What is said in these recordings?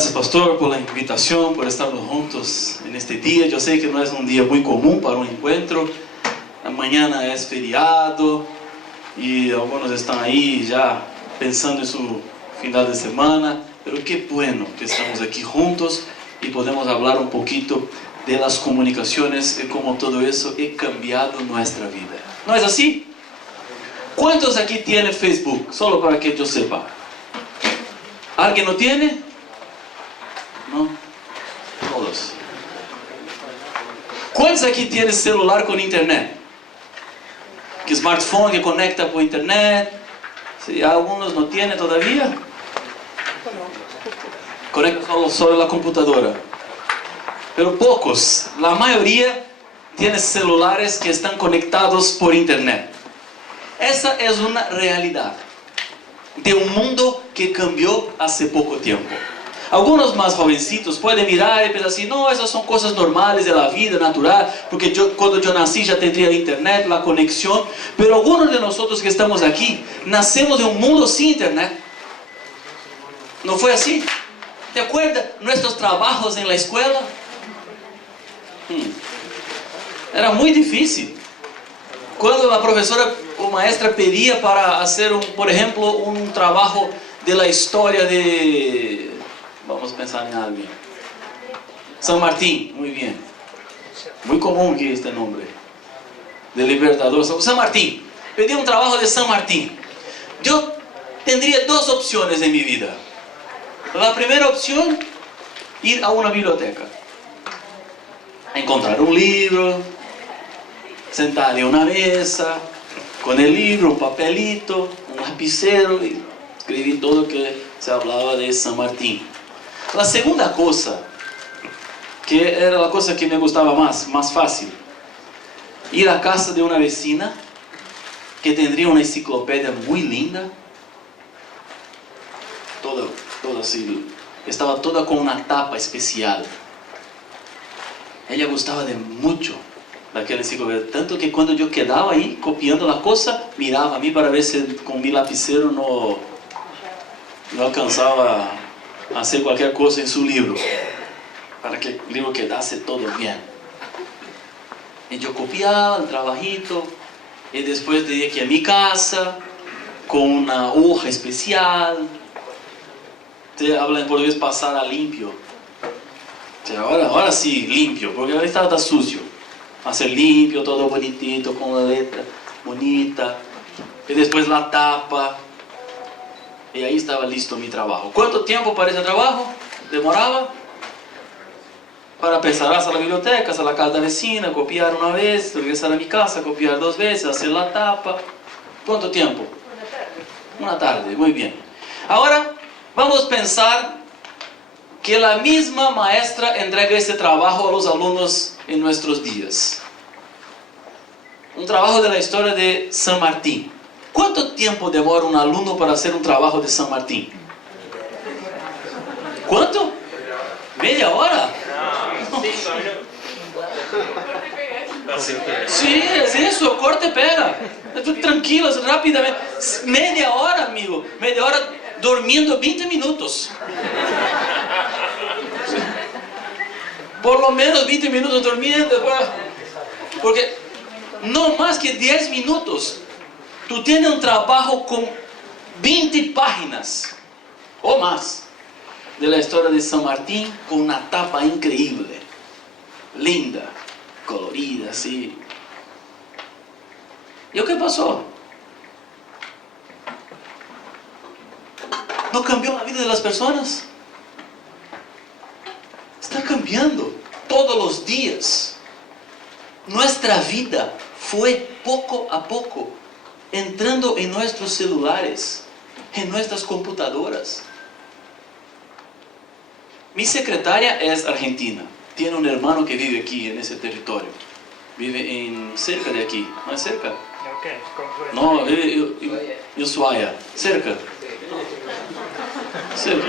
Gracias, pastor, por la invitación, por estarnos juntos en este día. Yo sé que no es un día muy común para un encuentro. Mañana es feriado y algunos están ahí ya pensando en su final de semana. Pero qué bueno que estamos aquí juntos y podemos hablar un poquito de las comunicaciones y cómo todo eso ha cambiado nuestra vida. ¿No es así? ¿Cuántos aquí tienen Facebook? Solo para que yo sepa. ¿Alguien no tiene? No, todos. ¿Cuántos aquí tienen celular con internet? ¿Qué smartphone que conecta por internet? Sí, algunos no tienen todavía. Conecta solo la computadora. Pero pocos, la mayoría tiene celulares que están conectados por internet. Esa es una realidad de un mundo que cambió hace poco tiempo. Algunos más jovencitos pueden mirar y pensar así, no, esas son cosas normales de la vida, natural, porque cuando yo nací ya tendría el internet, la conexión. Pero algunos de nosotros que estamos aquí, nacemos de un mundo sin internet. ¿No fue así? ¿Te acuerdas nuestros trabajos en la escuela? Era muy difícil. Cuando la profesora o maestra pedía para hacer, por ejemplo, un trabajo de la historia de... Vamos a pensar en alguien. San Martín, muy bien. Muy común que este nombre. De Libertador. San Martín. Pedí un trabajo de San Martín. Yo tendría dos opciones en mi vida. La primera opción, ir a una biblioteca. Encontrar un libro, sentar en una mesa, con el libro, un papelito, un lapicero y escribir todo lo que se hablaba de San Martín. La segunda cosa, que era la cosa que me gustaba más fácil, ir a casa de una vecina que tendría una enciclopedia muy linda, toda así, estaba toda con una tapa especial. Ella gustaba de mucho de aquella enciclopedia, tanto que cuando yo quedaba ahí copiando la cosa, miraba a mí para ver si con mi lapicero no alcanzaba a hacer cualquier cosa en su libro, para que el libro quedase todo bien. Y yo copiaba el trabajito, y después tenía que ir a mi casa, con una hoja especial. Te habla en portugués, pasar a limpio. Ahora sí, limpio, porque ahora estaba sucio. Hacer limpio, todo bonitito, con la letra bonita. Y después la tapa. Y ahí estaba listo mi trabajo. ¿Cuánto tiempo para ese trabajo demoraba? Para pensar hasta la biblioteca, hasta la casa de la vecina, copiar una vez, regresar a mi casa, copiar dos veces, hacer la tapa. ¿Cuánto tiempo? Una tarde, muy bien. Ahora vamos a pensar que la misma maestra entrega este trabajo a los alumnos en nuestros días. Un trabajo de la historia de San Martín. ¿Cuánto tiempo demora un alumno para hacer un trabajo de San Martín? ¿Cuánto? ¿Media hora? Sí, es eso, corte y pega. Tranquilo, rápidamente. Media hora, amigo. Media hora durmiendo 20 minutos. Por lo menos 20 minutos durmiendo. Porque no más que 10 minutos. Tú tienes un trabajo con 20 páginas o más de la historia de San Martín, con una tapa increíble, linda, colorida, así. ¿Y qué pasó? ¿No cambió la vida de las personas? Está cambiando todos los días. Nuestra vida fue poco a poco entrando en nuestros celulares, en nuestras computadoras. Mi secretaria es argentina. Tiene un hermano que vive aquí en ese territorio. Vive cerca de aquí. ¿No es cerca? No, vive en Ushuaia. Cerca. Cerca.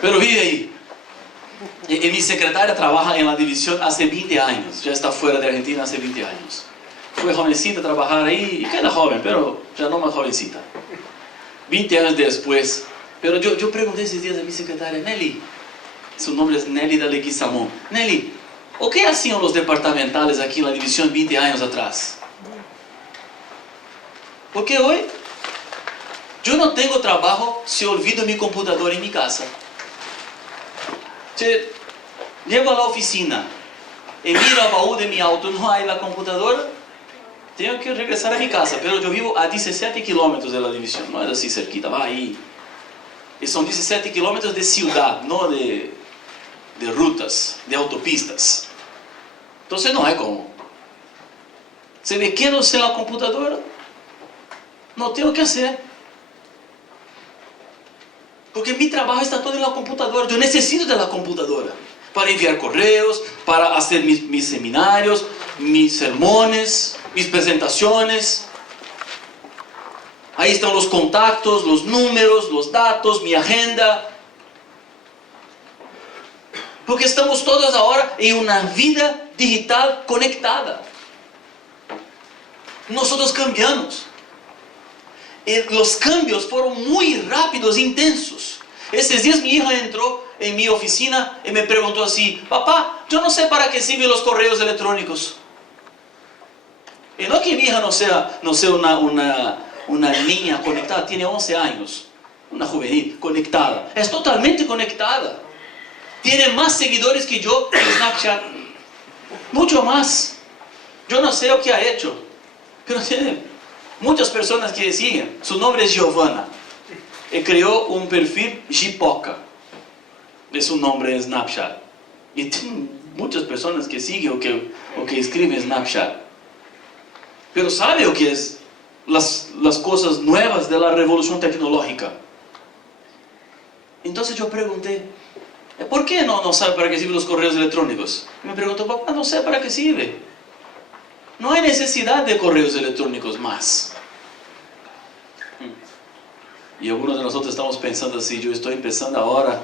Pero vive ahí. Y mi secretaria trabaja en la división hace 20 años. Ya está fuera de Argentina hace 20 años. Fue jovencita a trabajar ahí y queda joven, pero ya no más jovencita. 20 años después, Pero yo pregunté esos días a mi secretaria, Nelly, su nombre es Nelly de Leguizamón. Nelly, ¿o qué hacían los departamentales aquí en la división 20 años atrás? Porque hoy yo no tengo trabajo si olvido mi computador en mi casa. Si llego a la oficina y miro al baúl de mi auto, no hay la computadora, tengo que regresar a mi casa. Pero yo vivo a 17 kilómetros de la división, no es así cerquita, va ahí. Y son 17 kilómetros de ciudad, no de rutas, de autopistas. Entonces no hay como. Si me quedo sin la computadora, no tengo que hacer. Porque mi trabajo está todo en la computadora. Yo necesito de la computadora para enviar correos, para hacer mis seminarios, mis sermones, mis presentaciones. Ahí están los contactos, los números, los datos, mi agenda. Porque estamos todos ahora en una vida digital conectada. Nosotros cambiamos. Los cambios fueron muy rápidos, intensos. Estos días mi hija entró en mi oficina y me preguntó así: papá, yo no sé para qué sirven los correos electrónicos. Y no que mi hija no sea una niña conectada, tiene 11 años, una juvenil conectada, es totalmente conectada. Tiene más seguidores que yo en Snapchat, mucho más. Yo no sé lo que ha hecho, pero tiene muchas personas que siguen. Su nombre es Giovanna. Y creó un perfil Gipoca, es su nombre en Snapchat. Y tiene muchas personas que siguen o que escriben Snapchat. Pero sabe o que es las cosas nuevas de la revolución tecnológica. Entonces yo pregunté: ¿por qué no sabe para qué sirven los correos electrónicos? Y me preguntó: papá, no sé para qué sirve. No hay necesidad de correos electrónicos más. Y algunos de nosotros estamos pensando así: yo estoy empezando ahora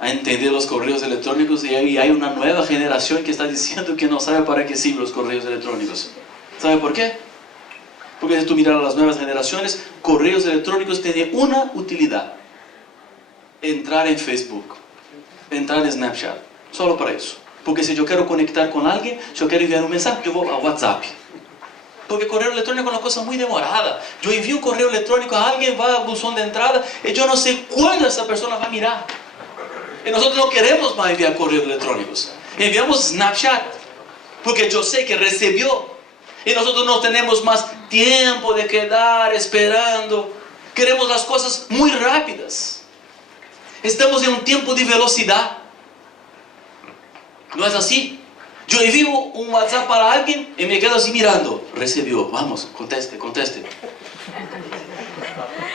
a entender los correos electrónicos y hay una nueva generación que está diciendo que no sabe para qué sirven los correos electrónicos. ¿Sabe por qué? Porque si tú miras a las nuevas generaciones, correos electrónicos tienen una utilidad: entrar en Facebook, entrar en Snapchat, solo para eso. Porque si yo quiero conectar con alguien, yo quiero enviar un mensaje, yo voy a WhatsApp. Porque correo electrónico es una cosa muy demorada. Yo envío un correo electrónico a alguien, va al buzón de entrada, y yo no sé cuándo esa persona va a mirar. Y nosotros no queremos más enviar correos electrónicos. Enviamos Snapchat, porque yo sé que recibió. Y nosotros no tenemos más tiempo de quedar esperando. Queremos las cosas muy rápidas. Estamos en un tiempo de velocidad. ¿No es así? Yo envío un WhatsApp para alguien y me quedo así mirando. Recibió, vamos, conteste.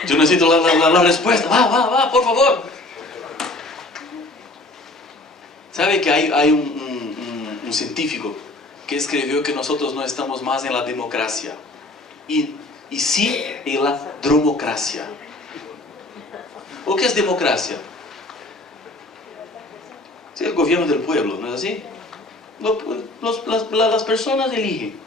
Yo necesito la respuesta. Va, por favor. ¿Sabe que hay un científico que escribió que nosotros no estamos más en la democracia y sí en la dromocracia? ¿O qué es democracia? Es el gobierno del pueblo, ¿no es así? Las personas eligen.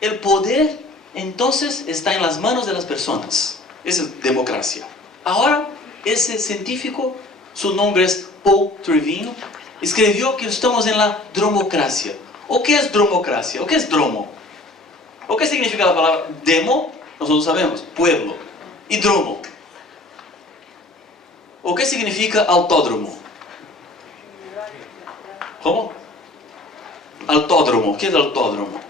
El poder entonces está en las manos de las personas. Esa es democracia. Ahora, ese científico, su nombre es Paul Trevino, escribió que estamos en la dromocracia. ¿O qué es dromocracia? ¿O qué es dromo? ¿O qué significa la palabra demo? Nosotros sabemos, pueblo. Y dromo. ¿O qué significa autódromo? ¿Cómo? Autódromo. ¿Qué es autódromo?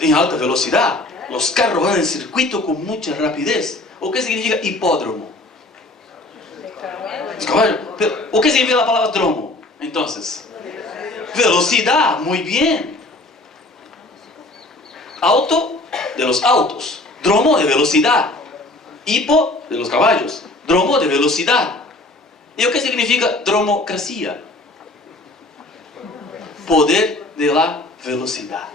En alta velocidad. Los carros van en circuito con mucha rapidez. ¿O qué significa hipódromo? Caballo. ¿O qué significa la palabra dromo? Entonces, velocidad. Muy bien. Auto, de los autos. Dromo, de velocidad. Hipo, de los caballos. Dromo, de velocidad. ¿Y qué significa dromocracia? Poder de la velocidad.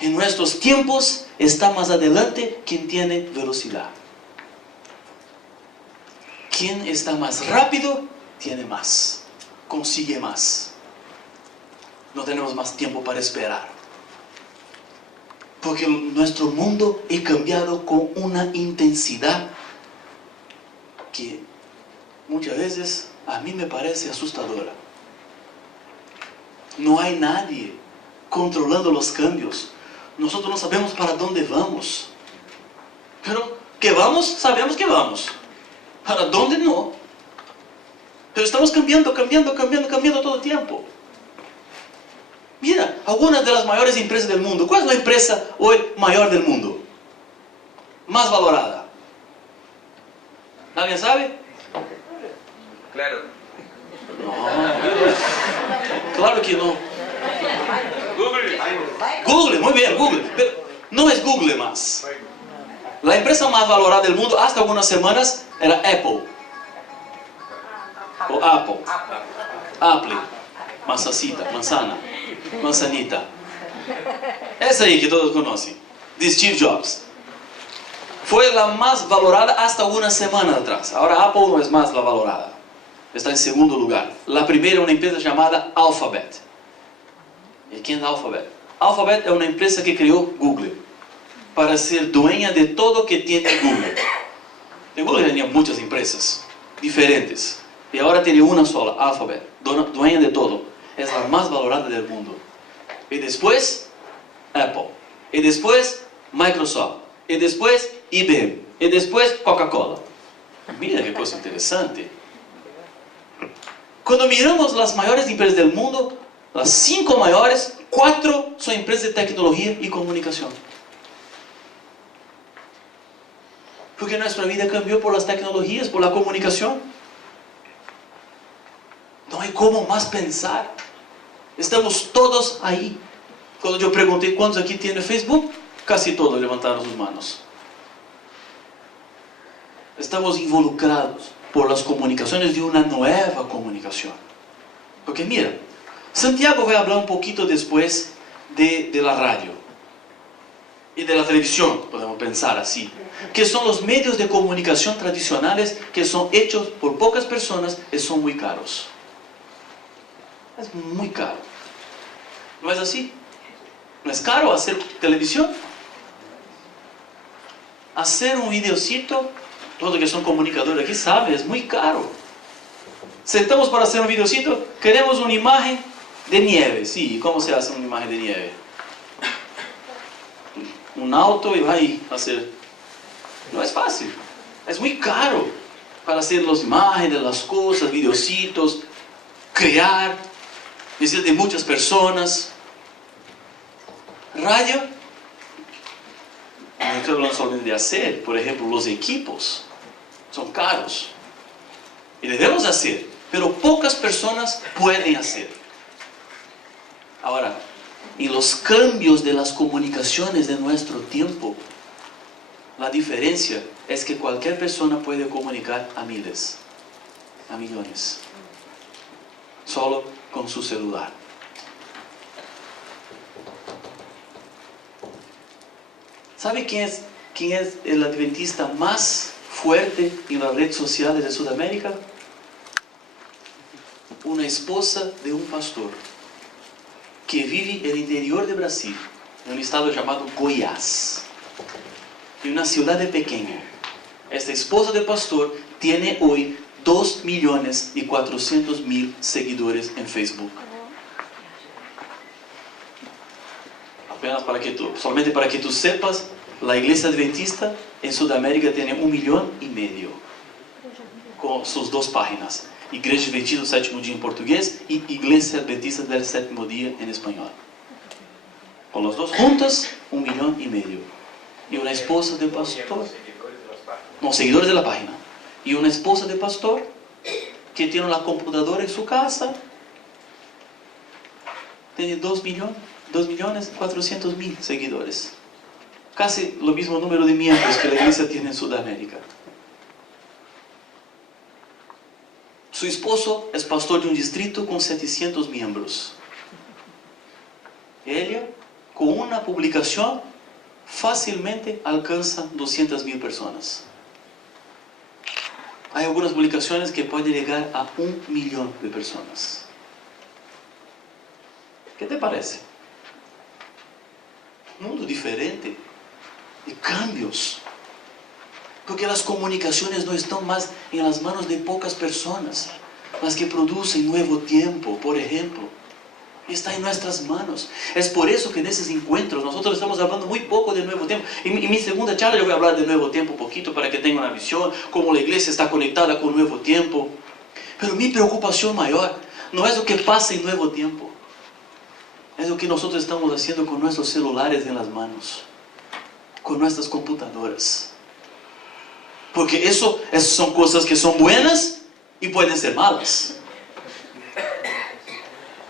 En nuestros tiempos está más adelante quien tiene velocidad. Quien está más rápido, tiene más. Consigue más. No tenemos más tiempo para esperar. Porque nuestro mundo ha cambiado con una intensidad que muchas veces a mí me parece asustadora. No hay nadie controlando los cambios. Nosotros no sabemos para dónde vamos. Pero que vamos, sabemos que vamos. Para dónde no. Pero estamos cambiando todo el tiempo. Mira, algunas de las mayores empresas del mundo. ¿Cuál es la empresa hoy mayor del mundo? Más valorada. ¿Alguien sabe? Claro. No. Claro que no. Google. Google, muy bien, Google. Pero no es Google más. La empresa más valorada del mundo hasta algunas semanas era Apple. O Apple. Apple. Manzanita. Esa ahí que todos conocen. De Steve Jobs. Fue la más valorada hasta una semana atrás. Ahora Apple no es más la valorada. Está en segundo lugar. La primera es una empresa llamada Alphabet. ¿Y quién es Alphabet? Alphabet es una empresa que creó Google para ser dueña de todo que tiene Google. Y Google tenía muchas empresas diferentes. Y ahora tiene una sola, Alphabet, dueña de todo. Es la más valorada del mundo. Y después, Apple. Y después, Microsoft. Y después, IBM. Y después, Coca-Cola. Mira qué cosa interesante. Cuando miramos las mayores empresas del mundo, las 5 mayores, 4 son empresas de tecnología y comunicación. Porque nuestra vida cambió por las tecnologías, por la comunicación. No hay cómo más pensar. Estamos todos ahí. Cuando yo pregunté cuántos aquí tienen Facebook, casi todos levantaron sus manos. Estamos involucrados por las comunicaciones de una nueva comunicación. Porque mira, Santiago va a hablar un poquito después de la radio y de la televisión, podemos pensar así, que son los medios de comunicación tradicionales que son hechos por pocas personas y son muy caros. Es muy caro. ¿No es así? ¿No es caro hacer televisión? Hacer un videocito, todos que son comunicadores aquí saben, es muy caro. Sentamos para hacer un videocito, queremos una imagen de nieve. Sí, ¿cómo se hace una imagen de nieve? Un auto y va a hacer. No es fácil, es muy caro para hacer las imágenes, las cosas, videocitos, crear, necesita de muchas personas. Radio, no estoy hablando solamente de hacer, por ejemplo, los equipos son caros y debemos hacer, pero pocas personas pueden hacer. Ahora, en los cambios de las comunicaciones de nuestro tiempo, la diferencia es que cualquier persona puede comunicar a miles, a millones, solo con su celular. ¿Sabe quién es el adventista más fuerte en las redes sociales de Sudamérica? Una esposa de un pastor que vive en el interior de Brasil, en un estado llamado Goiás, en una ciudad pequeña. Esta esposa de pastor tiene hoy 2.400.000 seguidores en Facebook. Apenas solamente para que tú sepas, la iglesia adventista en Sudamérica tiene 1,5 millones con sus 2 páginas. Igreja Adventista do Sétimo Dia en portugués y Iglesia Adventista del Séptimo Día en español. Con las 2 juntas, 1,5 millones. Y una esposa de pastor. No, seguidores de la página. Y una esposa de pastor que tiene la computadora en su casa. Tiene 2.400.000 seguidores. Casi lo mismo número de miembros que la iglesia tiene en Sudamérica. Su esposo es pastor de un distrito con 700 miembros. Ella, con una publicación, fácilmente alcanza 200.000 personas. Hay algunas publicaciones que pueden llegar a 1 millón de personas. ¿Qué te parece? Un mundo diferente. De cambios. Porque las comunicaciones no están más en las manos de pocas personas. Las que producen nuevo tiempo, por ejemplo. Está en nuestras manos. Es por eso que en esos encuentros nosotros estamos hablando muy poco del nuevo tiempo. En mi segunda charla yo voy a hablar del nuevo tiempo un poquito para que tengan una visión, cómo la iglesia está conectada con el nuevo tiempo. Pero mi preocupación mayor no es lo que pasa en nuevo tiempo. Es lo que nosotros estamos haciendo con nuestros celulares en las manos. Con nuestras computadoras. Porque eso son cosas que son buenas y pueden ser malas.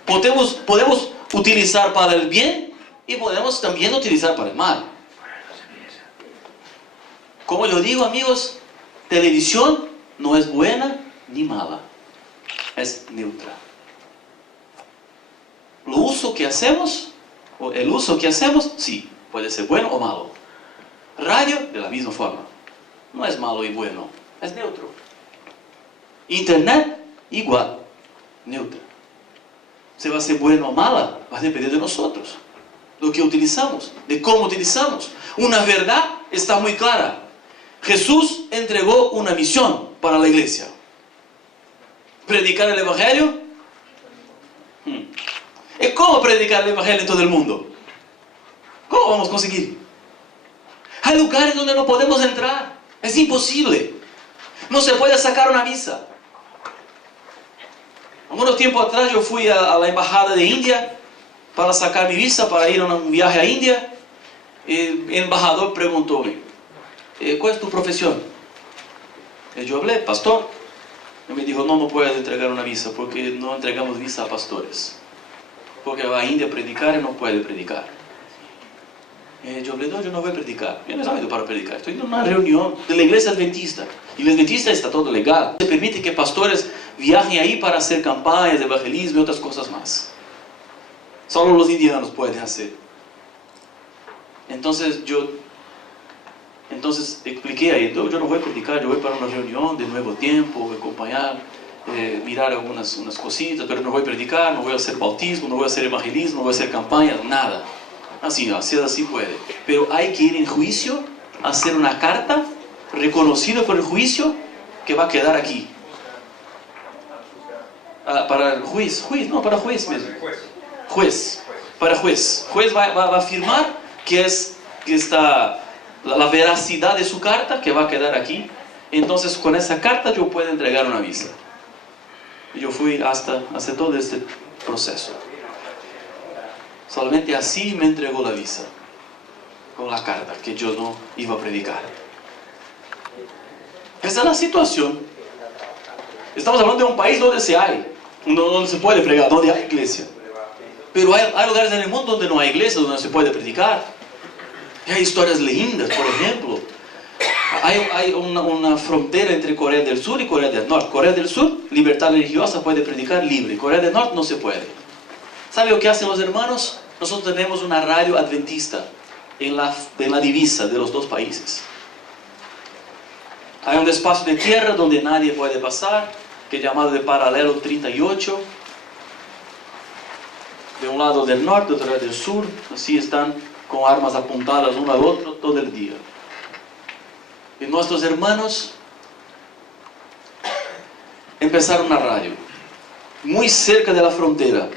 Podemos utilizar para el bien y podemos también utilizar para el mal. Como yo digo, amigos, televisión no es buena ni mala, es neutra. El uso que hacemos, sí, puede ser bueno o malo. Radio, de la misma forma, no es malo y bueno, es neutro. Internet, igual, neutra. Se va a ser bueno o mala, va a depender de nosotros, lo que utilizamos, de cómo utilizamos. Una verdad está muy clara. Jesús entregó una misión para la iglesia. ¿Predicar el Evangelio? ¿Y cómo predicar el Evangelio en todo el mundo? ¿Cómo vamos a conseguir? Hay lugares donde no podemos entrar. Es imposible. No se puede sacar una visa. Algunos tiempo atrás yo fui a la embajada de India para sacar mi visa para ir a un viaje a India. El embajador preguntó, ¿cuál es tu profesión? Yo hablé, pastor. Y me dijo, no puedes entregar una visa porque no entregamos visa a pastores. Porque va a India a predicar y no puede predicar. Yo hablé, no, yo no voy a predicar. Yo no he ido para predicar. Estoy en una reunión de la iglesia adventista. Y la adventista está todo legal. Se permite que pastores viajen ahí para hacer campañas de evangelismo y otras cosas más. Solo los indianos pueden hacer. Entonces expliqué ahí, yo no voy a predicar, yo voy para una reunión de nuevo tiempo, voy a acompañar, mirar unas cositas, pero no voy a predicar, no voy a hacer bautismo, no voy a hacer evangelismo, no voy a hacer campañas, nada. Así puede. Pero hay que ir en juicio, hacer una carta reconocida por el juicio que va a quedar aquí. Para el juez mismo. Juez. Para juez. Juez va a afirmar que está la veracidad de su carta que va a quedar aquí. Entonces con esa carta yo puedo entregar una visa. Yo fui hasta hacer todo este proceso. Solamente así me entregó la visa. Con la carta que yo no iba a predicar. Esa es la situación. Estamos hablando de un país donde donde se puede predicar, donde hay iglesia. Pero hay lugares en el mundo donde no hay iglesia, donde no se puede predicar. Y hay historias lindas, por ejemplo. Hay una frontera entre Corea del Sur y Corea del Norte. Corea del Sur, libertad religiosa, puede predicar libre. Corea del Norte no se puede. ¿Sabe lo que hacen los hermanos? Nosotros tenemos una radio adventista en la divisa de los dos países. Hay un espacio de tierra donde nadie puede pasar, que es llamado de paralelo 38. De un lado del norte, otro lado del sur. Así están con armas apuntadas uno al otro todo el día. Y nuestros hermanos empezaron una radio muy cerca de la frontera,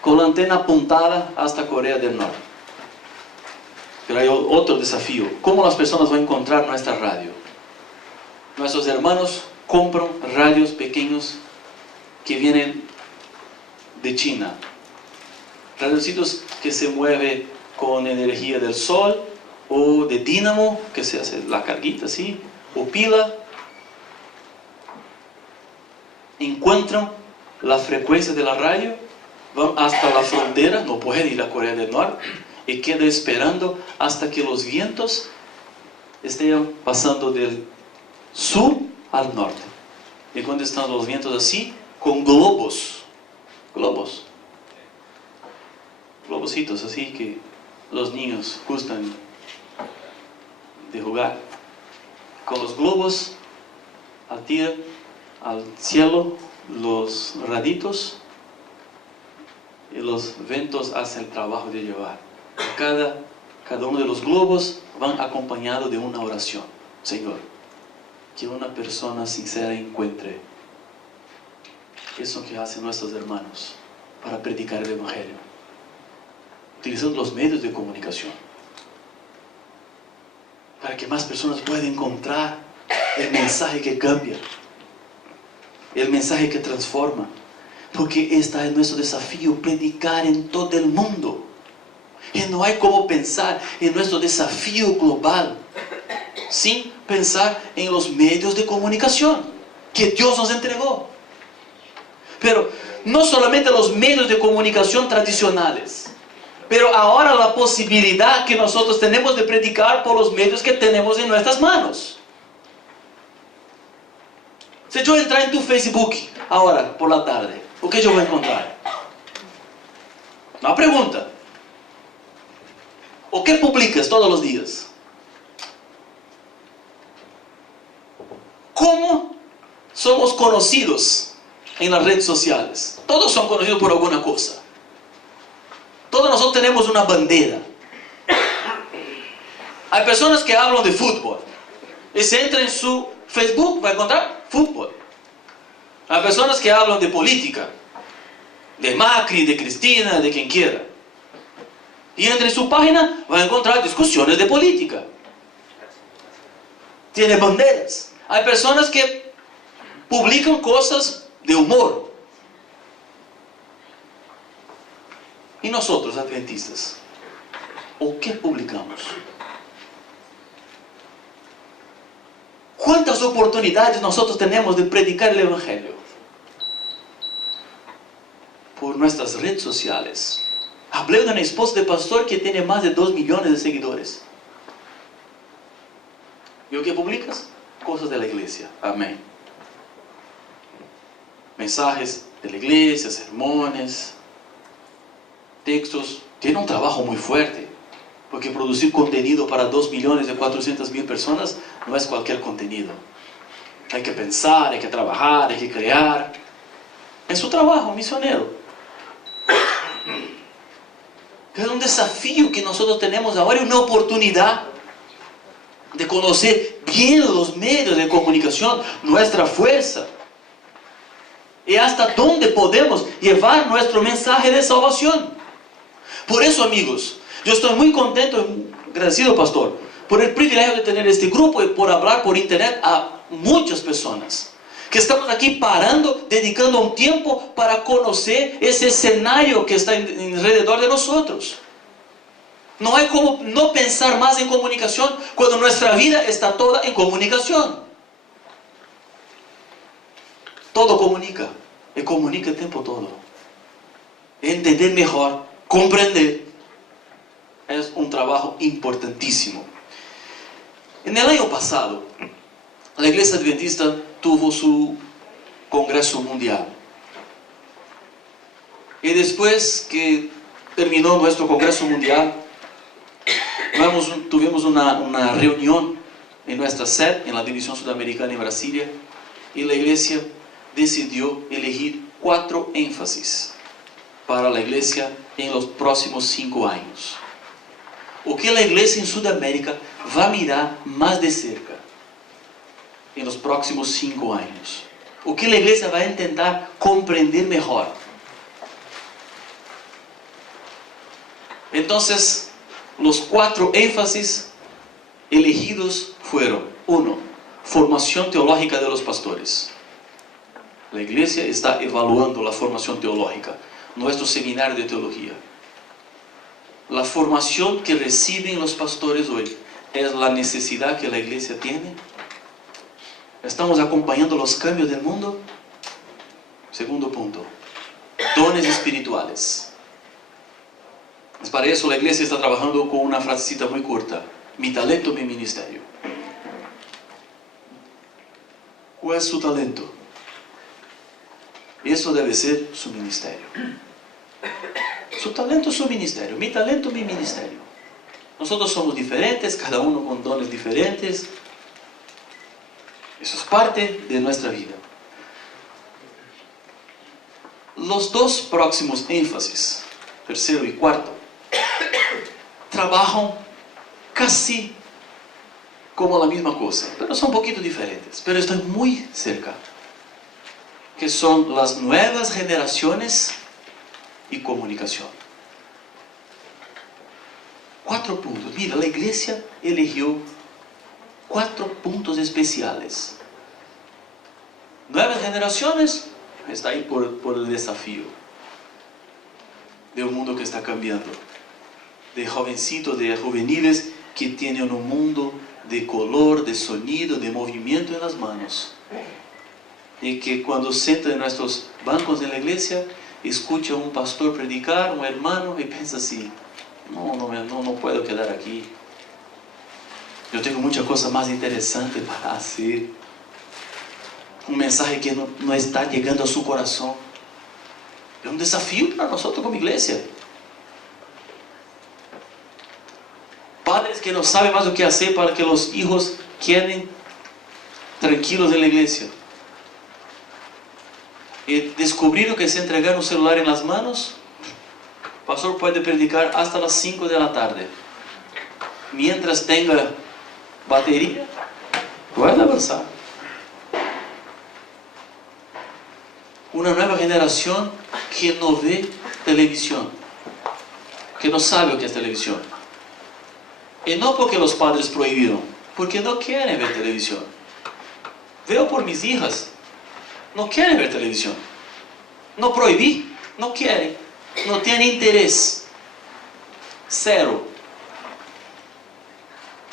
con la antena apuntada hasta Corea del Norte. Pero hay otro desafío: ¿cómo las personas van a encontrar nuestra radio? Nuestros hermanos compran radios pequeños que vienen de China, radiocitos que se mueven con energía del sol o de dínamo, que se hace la carguita así, o pila. Encuentran la frecuencia de la radio, van hasta la frontera, no pueden ir a Corea del Norte, y quedan esperando hasta que los vientos estén pasando del sur al norte. Y cuando están los vientos así, con globositos así que los niños gustan de jugar. Con los globos tiran al cielo los raditos y los vientos hacen el trabajo de llevar. Cada cada uno de los globos van acompañados de una oración. Señor, que una persona sincera encuentre eso que hacen nuestros hermanos para predicar el Evangelio, utilizando los medios de comunicación, para que más personas puedan encontrar el mensaje que cambia, el mensaje que transforma. Porque este es nuestro desafío, predicar en todo el mundo. Y no hay como pensar en nuestro desafío global sin pensar en los medios de comunicación que Dios nos entregó. Pero no solamente los medios de comunicación tradicionales, pero ahora la posibilidad que nosotros tenemos de predicar por los medios que tenemos en nuestras manos. Si yo entrar en tu Facebook ahora por la tarde, o que eu vou encontrar? Uma pergunta. O que publicas todos os dias? Como somos conhecidos em las redes sociais? Todos são conhecidos por alguma coisa. Todos nós temos uma bandeira. Há pessoas que falam de futebol. E se entra em seu Facebook, vai encontrar futebol. Há pessoas que falam de política, de Macri, de Cristina, de quem quiera. E entra em sua página, vai encontrar discussões de política. Tiene bandeiras. Há pessoas que publicam coisas de humor. E nós, adventistas, o que publicamos? ¿Cuántas oportunidades nosotros tenemos de predicar el Evangelio? Por nuestras redes sociales. Hablé de una esposa de pastor que tiene más de 2 millones de seguidores. ¿Y o que publicas? Cosas de la iglesia. Amén. Mensajes de la iglesia, sermones, textos. Tiene un trabajo muy fuerte. Porque producir contenido para 2.400.000 personas no es cualquier contenido. Hay que pensar, hay que trabajar, hay que crear. Es su trabajo misionero. Es un desafío que nosotros tenemos ahora y una oportunidad de conocer bien los medios de comunicación, nuestra fuerza. Y hasta dónde podemos llevar nuestro mensaje de salvación. Por eso, amigos, yo estoy muy contento y agradecido, pastor, por el privilegio de tener este grupo y por hablar por internet a muchas personas. Que estamos aquí parando, dedicando un tiempo para conocer ese escenario que está alrededor de nosotros. No hay como no pensar más en comunicación cuando nuestra vida está toda en comunicación. Todo comunica, y comunica el tiempo todo. Entender mejor, comprender, es un trabajo importantísimo. En el año pasado, la Iglesia Adventista tuvo su Congreso Mundial. Y después que terminó nuestro Congreso Mundial, tuvimos una reunión en nuestra sede, en la División Sudamericana en Brasilia, y la Iglesia decidió elegir 4 énfasis para la Iglesia en los próximos 5 años. O que a igreja em Sudamérica vai mirar mais de cerca em los próximos 5 anos. O que a igreja vai tentar compreender melhor. Então, os 4 énfasis elegidos foram: 1. Formação teológica de los pastores. A igreja está evaluando a formação teológica. Nuestro seminario de teología. La formación que reciben los pastores hoy es la necesidad que la iglesia tiene. ¿Estamos acompañando los cambios del mundo? Segundo punto, dones espirituales. Mas para eso la iglesia está trabajando con una frasecita muy corta: mi talento, mi ministerio. ¿Cuál es su talento? Eso debe ser su ministerio. Su talento, su ministerio. Mi talento, mi ministerio. Nosotros somos diferentes, cada uno con dones diferentes. Eso es parte de nuestra vida. Los 2 próximos énfasis, tercero y cuarto, trabajan casi como la misma cosa, pero son un poquito diferentes, pero están muy cerca, que son las nuevas generaciones y comunicación. 4 puntos. Mira, la iglesia eligió 4 puntos especiales. Nuevas generaciones, está ahí por el desafío de un mundo que está cambiando, de jovencitos, de juveniles que tienen un mundo de color, de sonido, de movimiento en las manos, y que cuando sientan en nuestros bancos de la iglesia, escucha a un pastor predicar, un hermano, y piensa así: no puedo quedar aquí, yo tengo muchas cosas más interesantes para hacer. Un mensaje que no está llegando a su corazón. Es un desafío para nosotros como iglesia. Padres que no saben más lo que hacer para que los hijos queden tranquilos en la iglesia. Y descubrieron que si entregar un celular en las manos, el pastor puede predicar hasta las 5 de la tarde. Mientras tenga batería, puede avanzar. Una nueva generación que no ve televisión, que no sabe lo que es televisión. Y no porque los padres prohibieron, porque no quieren ver televisión. Veo por mis hijas, no quieren ver televisión. No prohibí, no quieren, no tienen interés. Cero.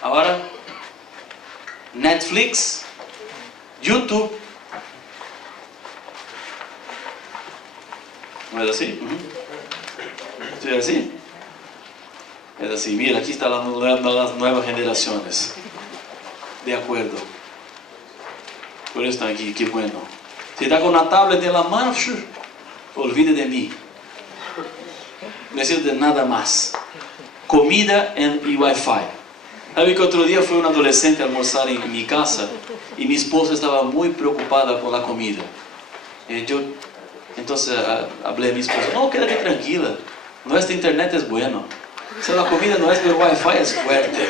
Ahora, Netflix, YouTube. ¿No es así? ¿Sí es así? Es así. Mira, aquí están las nuevas generaciones. De acuerdo. Por eso están aquí, qué bueno. Si está con una tablet en la mano, olvide de mí. No necesito de nada más. Comida y Wi-Fi. ¿Sabe que otro día fue un adolescente a almorzar en mi casa y mi esposa estaba muy preocupada por la comida? Entonces hablé a mi esposa: no, quédate tranquila, nuestra internet es bueno, si la comida no es, pero el Wi-Fi es fuerte.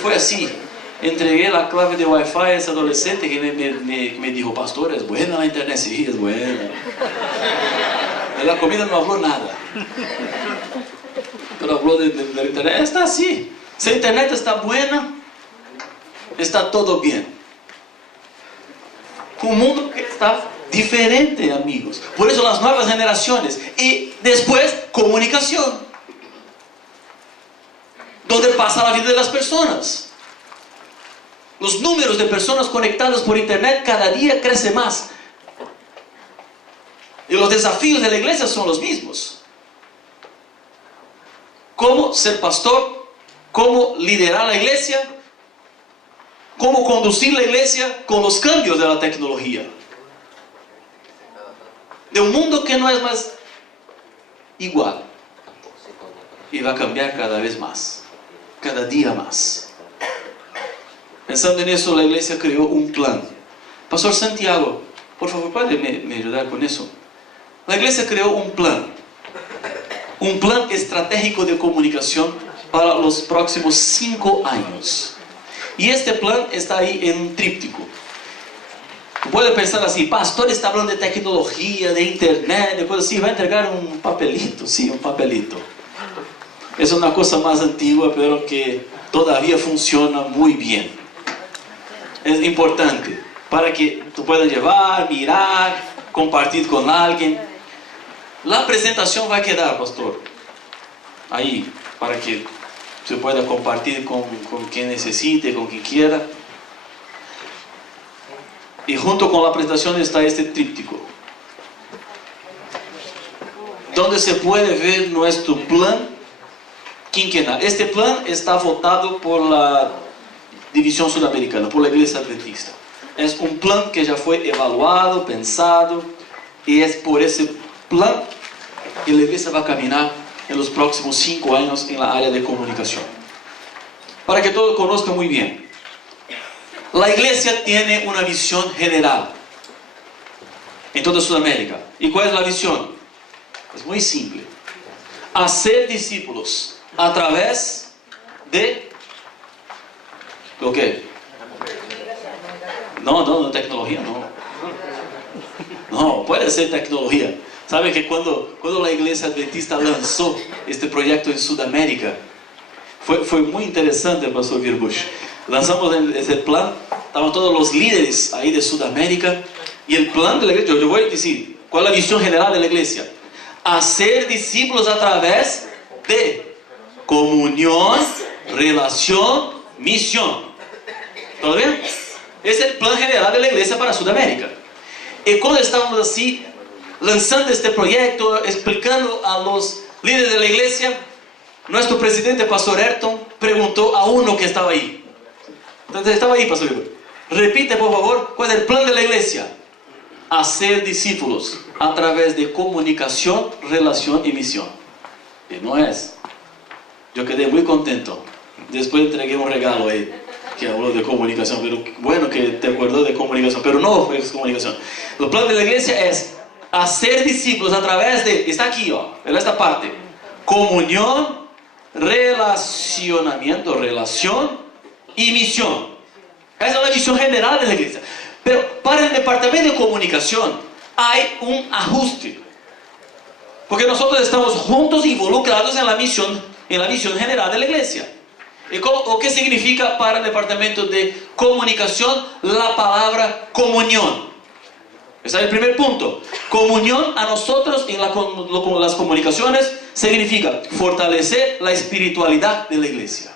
Fue así, entregué la clave de Wi-Fi a ese adolescente que me dijo: pastor, ¿es buena la internet? Sí, es buena. De la comida no habló nada, pero habló de la internet. Está así, si la internet está buena, está todo bien. Un mundo que está diferente, amigos. Por eso las nuevas generaciones. Y después, comunicación, donde pasa la vida de las personas. Los números de personas conectadas por internet cada día crece más. Y los desafíos de la iglesia son los mismos. Cómo ser pastor, cómo liderar la iglesia, cómo conducir la iglesia con los cambios de la tecnología. De un mundo que no es más igual. Y va a cambiar cada vez más. Cada día más. Pensando en eso, la iglesia creó un plan. Pastor Santiago, por favor, ¿puede me ayudar con eso? La iglesia creó un plan. Un plan estratégico de comunicación para los próximos 5 años. Y este plan está ahí en un tríptico. Puede pensar así: pastor está hablando de tecnología, de internet, de cosas así, va a entregar un papelito. Sí, un papelito. Es una cosa más antigua, pero que todavía funciona muy bien. Es importante para que tú puedas llevar, mirar, compartir con alguien. La presentación va a quedar, pastor, ahí, para que se pueda compartir con quien necesite, con quien quiera. Y junto con la presentación está este tríptico, donde se puede ver nuestro plan quinquenal. Este plan está votado por la División Sudamericana, por la Iglesia Adventista. Es un plan que ya fue evaluado, pensado, y es por ese plan que la Iglesia va a caminar en los próximos 5 años en la área de comunicación. Para que todos conozcan muy bien. La iglesia tiene una visión general en toda Sudamérica. ¿Y cuál es la visión? Es muy simple: hacer discípulos a través de... ¿O qué? No, tecnología no. No, puede ser tecnología. ¿Sabe que cuando la Iglesia Adventista lanzó este proyecto en Sudamérica, fue muy interesante, Pastor Virbush. Lanzamos ese plan, estaban todos los líderes ahí de Sudamérica, y el plan de la iglesia, yo voy a decir, ¿cuál es la visión general de la iglesia? Hacer discípulos a través de comunión, relación, misión. ¿Todo bien? Ese es el plan general de la iglesia para Sudamérica. Y cuando estábamos así, lanzando este proyecto, explicando a los líderes de la iglesia, nuestro presidente, Pastor Ayrton, preguntó a uno que estaba ahí. Entonces estaba ahí, Pastor Ayrton. Repite, por favor, ¿cuál es el plan de la iglesia? Hacer discípulos a través de comunicación, relación y misión. Y no es. Yo quedé muy contento. Después entregué un regalo ahí que habló de comunicación, pero bueno que te acuerdo de comunicación, pero no es comunicación. El plan de la iglesia es hacer discípulos a través de, está aquí, en esta parte, comunión, relacionamiento, relación y misión. Esa es la visión general de la iglesia. Pero para el departamento de comunicación hay un ajuste, porque nosotros estamos juntos involucrados en la visión general de la iglesia. ¿O qué significa para el departamento de comunicación la palabra comunión? Ese es el primer punto. Comunión a nosotros en las comunicaciones significa fortalecer la espiritualidad de la iglesia.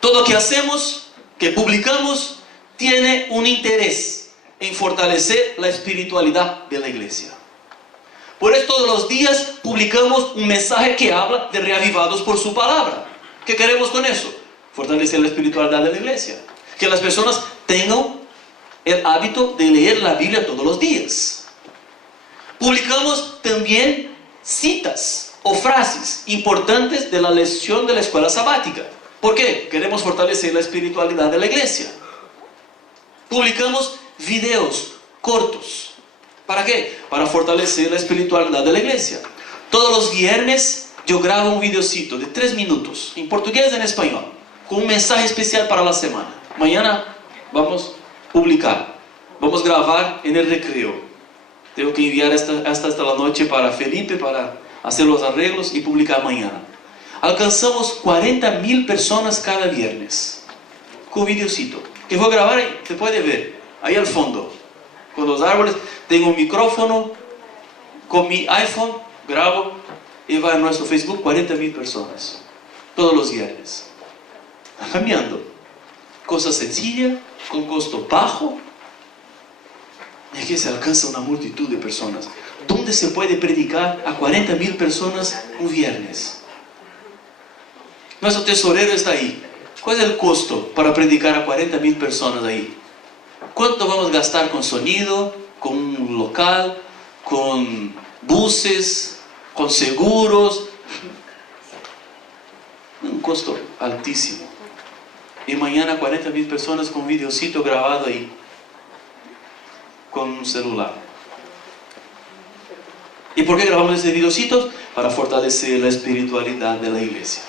Todo lo que hacemos, que publicamos, tiene un interés en fortalecer la espiritualidad de la iglesia. Por eso todos los días publicamos un mensaje que habla de reavivados por su palabra. ¿Qué queremos con eso? Fortalecer la espiritualidad de la iglesia. Que las personas tengan el hábito de leer la Biblia todos los días. Publicamos también citas o frases importantes de la lección de la escuela sabática. ¿Por qué? Queremos fortalecer la espiritualidad de la iglesia. Publicamos videos cortos. ¿Para qué? Para fortalecer la espiritualidad de la iglesia. Todos los viernes yo grabo un videocito de 3 minutos, en portugués y en español, con un mensaje especial para la semana. Mañana vamos a publicar, vamos a grabar en el recreo. Tengo que enviar hasta la noche para Felipe, para hacer los arreglos y publicar mañana. Alcanzamos 40,000 personas cada viernes, con un videocito, que voy a grabar ahí, se puede ver, ahí al fondo. Con los árboles, tengo un micrófono, con mi iPhone, grabo y va a nuestro Facebook 40,000 personas, todos los viernes. Está cambiando. Cosa sencilla, con costo bajo, es que se alcanza una multitud de personas. ¿Dónde se puede predicar a 40,000 personas un viernes? Nuestro tesorero está ahí. ¿Cuál es el costo para predicar a 40,000 personas ahí? ¿Cuánto vamos a gastar con sonido, con un local, con buses, con seguros? Un costo altísimo. Y mañana 40,000 personas con un videocito grabado ahí, con un celular. ¿Y por qué grabamos ese videocito? Para fortalecer la espiritualidad de la iglesia.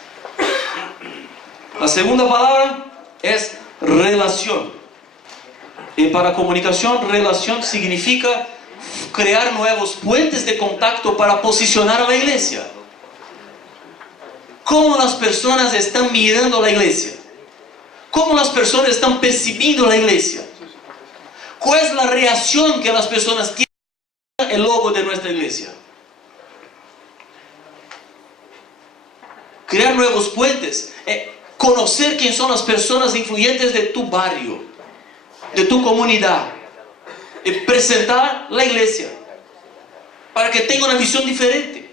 La segunda palabra es relación. Y para comunicación, relación significa crear nuevos puentes de contacto para posicionar a la iglesia. ¿Cómo las personas están mirando la iglesia? ¿Cómo las personas están percibiendo la iglesia? ¿Cuál es la reacción que las personas tienen al logo de nuestra iglesia? Crear nuevos puentes. Conocer quién son las personas influyentes de tu barrio, de tu comunidad, y presentar la iglesia para que tenga una visión diferente.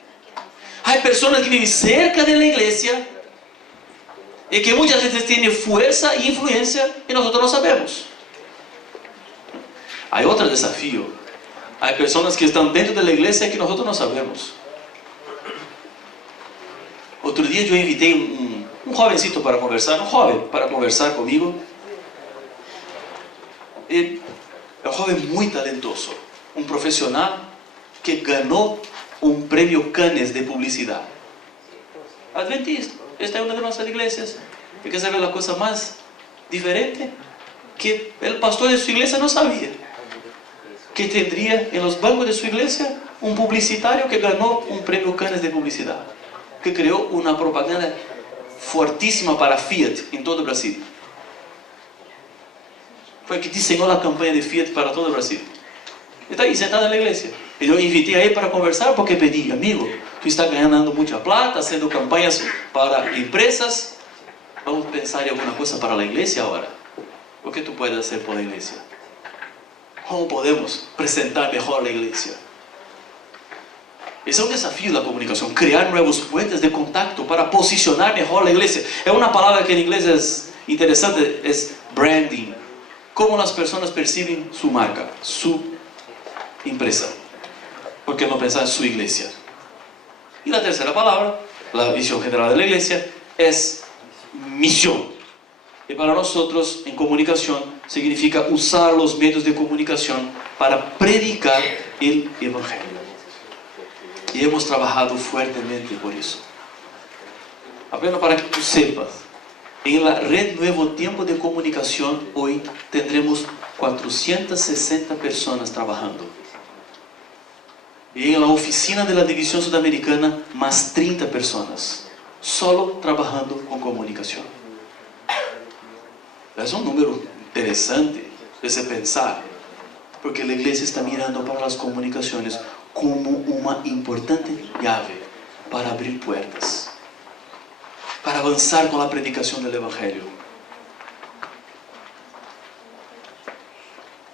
Hay personas que viven cerca de la iglesia y que muchas veces tienen fuerza e influencia y nosotros no sabemos. Hay otro desafío. Hay personas que están dentro de la iglesia y que nosotros no sabemos. Otro día yo invité un jovencito para conversar conmigo. Es un joven muy talentoso, un profesional que ganó un premio Cannes de publicidad. Adventista, esta es una de nuestras iglesias. ¿Y qué sabe la cosa más diferente? Que el pastor de su iglesia no sabía que tendría en los bancos de su iglesia un publicitario que ganó un premio Cannes de publicidad, que creó una propaganda fuertísima para Fiat en todo Brasil. Fue el que diseñó la campaña de Fiat para todo Brasil. Está ahí sentado en la iglesia. Y yo invité a él para conversar porque pedí, amigo, tú estás ganando mucha plata, haciendo campañas para empresas. Vamos a pensar en alguna cosa para la iglesia ahora. ¿O qué tú puedes hacer por la iglesia? ¿Cómo podemos presentar mejor la iglesia? Ese es un desafío de la comunicación, crear nuevos puentes de contacto para posicionar mejor la iglesia. Es una palabra que en inglés es interesante, es branding. Cómo las personas perciben su marca, su empresa. ¿Por qué no pensar en su iglesia? Y la tercera palabra, la visión general de la iglesia, es misión. Y para nosotros en comunicación significa usar los medios de comunicación para predicar el evangelio. Y hemos trabajado fuertemente por eso. Apenas para que tú sepas, en la red Nuevo Tiempo de Comunicación hoy tendremos 460 personas trabajando. Y en la oficina de la División Sudamericana, más 30 personas, solo trabajando con comunicación. Es un número interesante de se pensar, porque la iglesia está mirando para las comunicaciones como una importante llave para abrir puertas, para avanzar con la predicación del evangelio.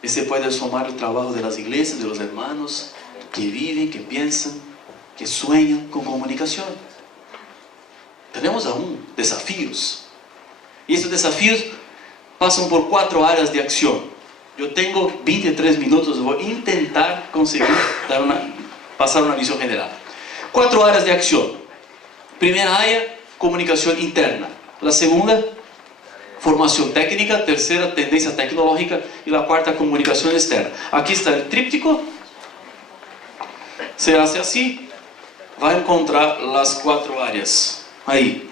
Y se puede asomar el trabajo de las iglesias, de los hermanos que viven, que piensan, que sueñan con comunicación. Tenemos aún desafíos. Y estos desafíos pasan por 4 áreas de acción. Yo tengo 23 minutos, voy a intentar conseguir pasar una visión general. 4 áreas de acción. Primera área, comunicación interna. La segunda, formación técnica. Tercera, tendencia tecnológica. Y la cuarta, comunicación externa. Aquí está el tríptico. Se hace así, va a encontrar las 4 áreas. Ahí.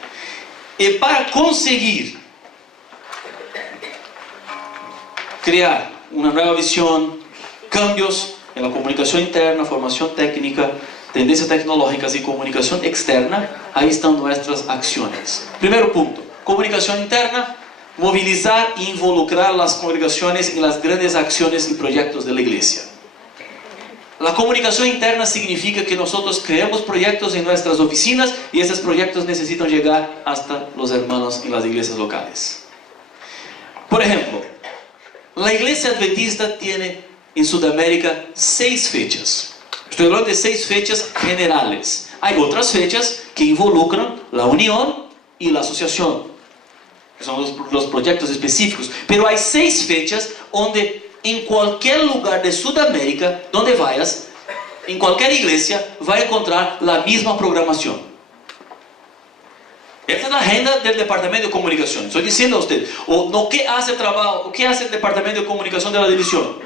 Y para conseguir crear una nueva visión, cambios en la comunicación interna, formación técnica, tendencias tecnológicas y comunicación externa, ahí están nuestras acciones. Primero punto, comunicación interna, movilizar e involucrar las congregaciones en las grandes acciones y proyectos de la iglesia. La comunicación interna significa que nosotros creamos proyectos en nuestras oficinas y esos proyectos necesitan llegar hasta los hermanos en las iglesias locales. Por ejemplo, la iglesia adventista tiene en Sudamérica 6 fechas. Estoy hablando de 6 fechas generales. Hay otras fechas que involucran la unión y la asociación, que son los proyectos específicos. Pero hay 6 fechas donde en cualquier lugar de Sudamérica, donde vayas, en cualquier iglesia, va a encontrar la misma programación. Esta es la agenda del Departamento de Comunicación. Estoy diciendo a usted, ¿qué hace el trabajo? ¿Qué hace el Departamento de Comunicación de la división?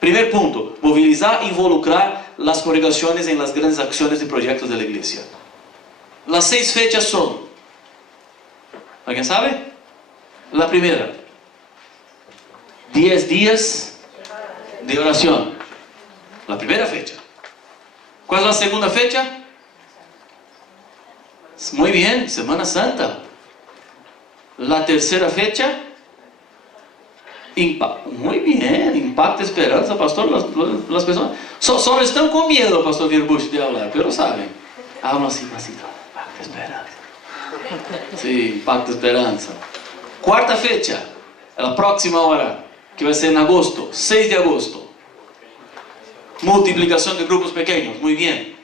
Primer punto, movilizar e involucrar las congregaciones en las grandes acciones y proyectos de la iglesia. Las 6 fechas son, ¿alguien sabe? La primera, 10 días de oración. La primera fecha. ¿Cuál es la segunda fecha? Muy bien, Semana Santa. La tercera fecha, muy bien, Impacto Esperanza, pastor. Las personas solo están con miedo, pastor Virbush, de hablar, pero saben. Hablan así, Impacto Esperanza. Sí, Impacto Esperanza. Cuarta fecha, la próxima hora, que va a ser en agosto, 6 de agosto. Multiplicación de grupos pequeños, muy bien.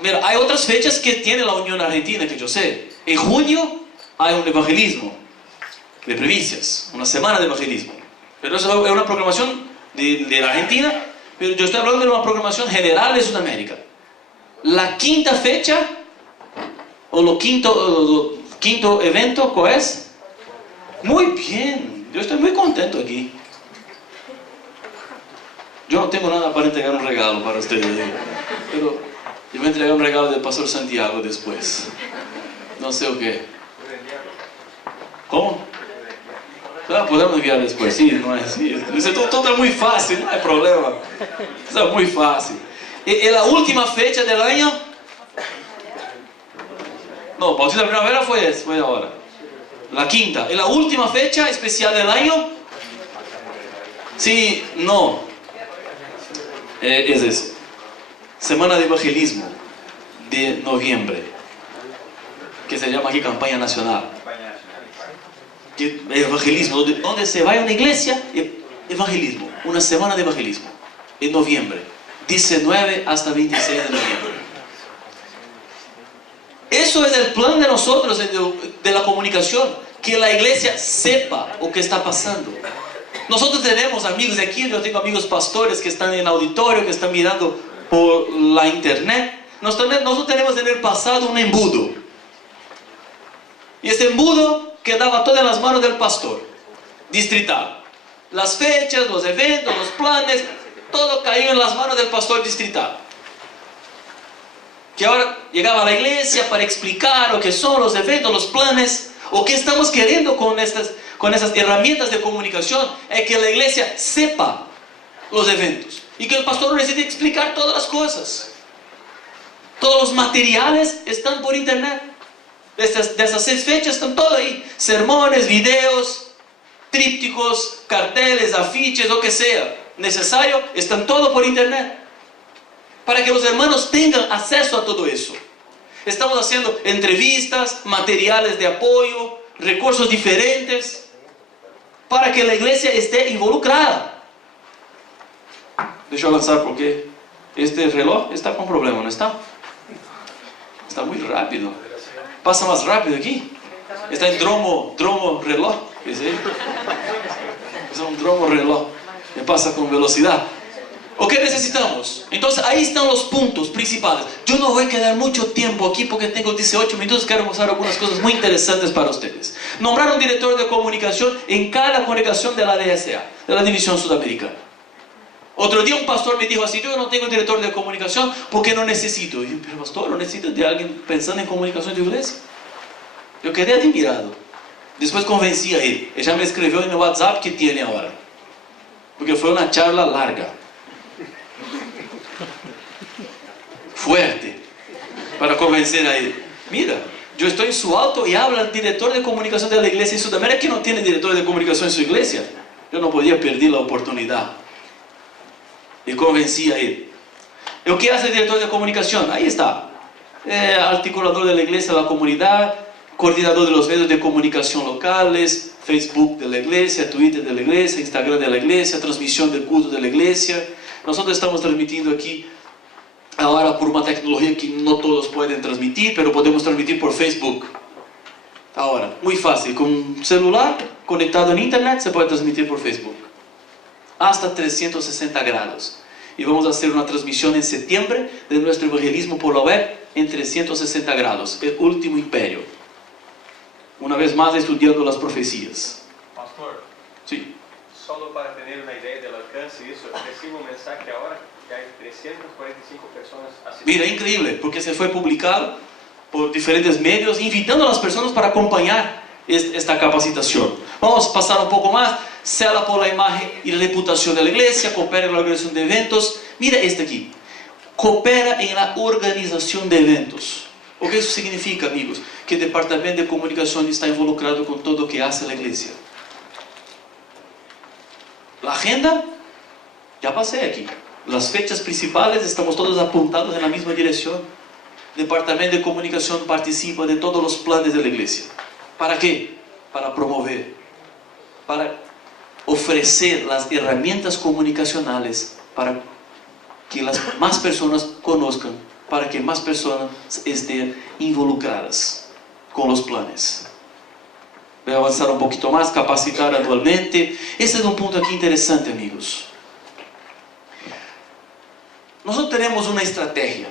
Mira, hay otras fechas que tiene la Unión Argentina, que yo sé. En junio hay un evangelismo de primicias, una semana de evangelismo. Pero eso es una programación de la Argentina, pero yo estoy hablando de una programación general de Sudamérica. La quinta fecha, o lo quinto evento, ¿cuál es? Muy bien, yo estoy muy contento aquí. Yo no tengo nada para entregar un regalo para ustedes, pero yo voy a entregar un regalo del pastor Santiago después. no sé o qué. ¿Cómo? Podemos enviar después, sí, no es así. Todo es muy fácil, no hay problema. Eso es muy fácil. ¿Y la última fecha del año? No, Bautista de Primavera fue ahora. La quinta. ¿Y la última fecha especial del año? Sí, no. Es eso. Semana de Evangelismo de noviembre, que se llama aquí Campaña Nacional. Evangelismo, donde se va a una iglesia, evangelismo, una semana de evangelismo, en noviembre, 19 hasta 26 de noviembre. Eso es el plan de nosotros, de la comunicación, que la iglesia sepa lo que está pasando. Nosotros tenemos amigos de aquí, yo tengo amigos pastores que están en el auditorio, que están mirando por la internet. Nosotros tenemos en el pasado un embudo. Y este embudo quedaba todo en las manos del pastor distrital. Las fechas, los eventos, los planes, todo caía en las manos del pastor distrital. Que ahora llegaba a la iglesia para explicar lo que son los eventos, los planes, o qué estamos queriendo con esas herramientas de comunicación. Es que la iglesia sepa los eventos y que el pastor no necesite explicar todas las cosas. Todos los materiales están por internet. De esas 6 fechas están todo ahí. Sermones, videos, trípticos, carteles, afiches, lo que sea necesario, están todo por internet. Para que los hermanos tengan acceso a todo eso. Estamos haciendo entrevistas, materiales de apoyo, recursos diferentes, para que la iglesia esté involucrada. Deixa eu lanzar porque este reloj está con problema, ¿no está? Está muy rápido. Pasa más rápido aquí. Está en dromo reloj. Es un dromo reloj. Me pasa con velocidad. ¿O qué necesitamos? Entonces ahí están los puntos principales. Yo no voy a quedar mucho tiempo aquí porque tengo 18 minutos. Quiero mostrar algunas cosas muy interesantes para ustedes. Nombrar un director de comunicación en cada congregación de la DSA, de la División Sudamericana. Otro día un pastor me dijo así: yo no tengo director de comunicación porque no necesito. Y yo, pero pastor, ¿no necesito de alguien pensando en comunicación de iglesia? Yo quedé admirado. Después convencí a él. Ella me escribió en el WhatsApp que tiene ahora. Porque fue una charla larga. Fuerte. Para convencer a él. Mira, yo estoy en su auto y habla el director de comunicación de la iglesia en Sudamérica que no tiene director de comunicación en su iglesia. Yo no podía perder la oportunidad. Y convencí a él. ¿Y qué hace el director de comunicación? Ahí está. Articulador de la iglesia, de la comunidad, coordinador de los medios de comunicación locales, Facebook de la iglesia, Twitter de la iglesia, Instagram de la iglesia, transmisión del culto de la iglesia. Nosotros estamos transmitiendo aquí ahora por una tecnología que no todos pueden transmitir, pero podemos transmitir por Facebook. Ahora, muy fácil, con un celular conectado en internet se puede transmitir por Facebook. Hasta 360 grados. Y vamos a hacer una transmisión en septiembre de nuestro evangelismo por la web en 360 grados, el último imperio. Una vez más estudiando las profecías. Pastor, Sí. solo para tener una idea del alcance de eso, recibo un mensaje ahora que hay 345 personas asistiendo. Mira, increíble, porque se fue publicado por diferentes medios, invitando a las personas para acompañar esta capacitación. Vamos a pasar un poco más. Cela por la imagen y reputación de la iglesia, coopera en la organización de eventos. Mira este aquí. Coopera en la organización de eventos. ¿O qué eso significa, amigos? Que el departamento de comunicación está involucrado con todo lo que hace la iglesia. La agenda, ya pasé aquí. Las fechas principales, estamos todos apuntados en la misma dirección. El departamento de comunicación participa de todos los planes de la iglesia. ¿Para qué? Para promover, para ofrecer las herramientas comunicacionales para que las más personas conozcan, para que más personas estén involucradas con los planes. Voy a avanzar un poquito más, capacitar anualmente. Este es un punto aquí interesante, amigos. Nosotros tenemos una estrategia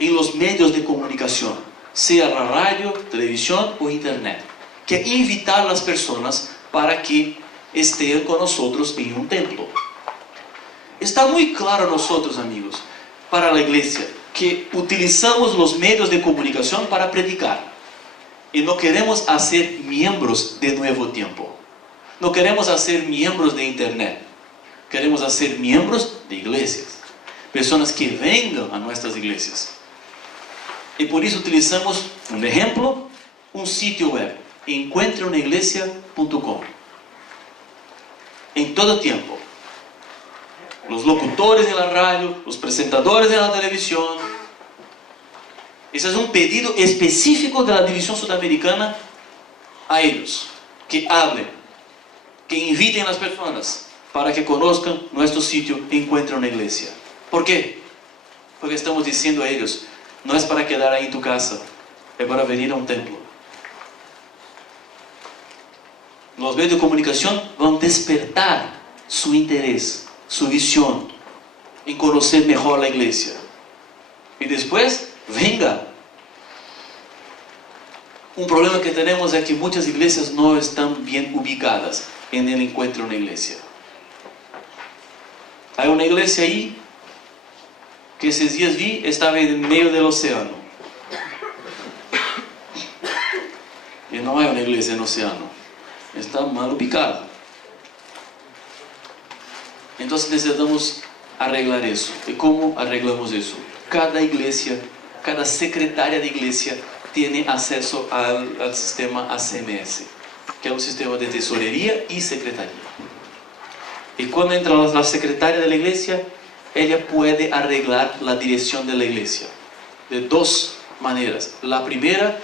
en los medios de comunicación, sea la radio, televisión o internet, que es invitar a las personas para que estén con nosotros en un templo. Está muy claro nosotros, amigos, para la iglesia, que utilizamos los medios de comunicación para predicar. Y no queremos hacer miembros de Nuevo Tiempo. No queremos hacer miembros de Internet. Queremos hacer miembros de iglesias. Personas que vengan a nuestras iglesias. Y por eso utilizamos, un ejemplo, un sitio web. encuentreunaiglesia.com. En todo tiempo. Los locutores de la radio, los presentadores de la televisión. Ese es un pedido específico de la División Sudamericana a ellos. Que hablen, que inviten a las personas para que conozcan nuestro sitio Encuentra una Iglesia. ¿Por qué? Porque estamos diciendo a ellos, no es para quedar ahí en tu casa, es para venir a un templo. Los medios de comunicación van a despertar su interés, su visión en conocer mejor la iglesia. Y después, venga. Un problema que tenemos es que muchas iglesias no están bien ubicadas en el Encuentro una Iglesia. Hay una iglesia ahí que esos días vi, estaba en medio del océano. Y no hay una iglesia en el océano. Está mal ubicada. Entonces necesitamos arreglar eso. ¿Y cómo arreglamos eso? Cada iglesia, cada secretaria de iglesia tiene acceso al sistema ACMS, que es un sistema de tesorería y secretaría. Y cuando entra la secretaria de la iglesia, ella puede arreglar la dirección de la iglesia de dos maneras. La primera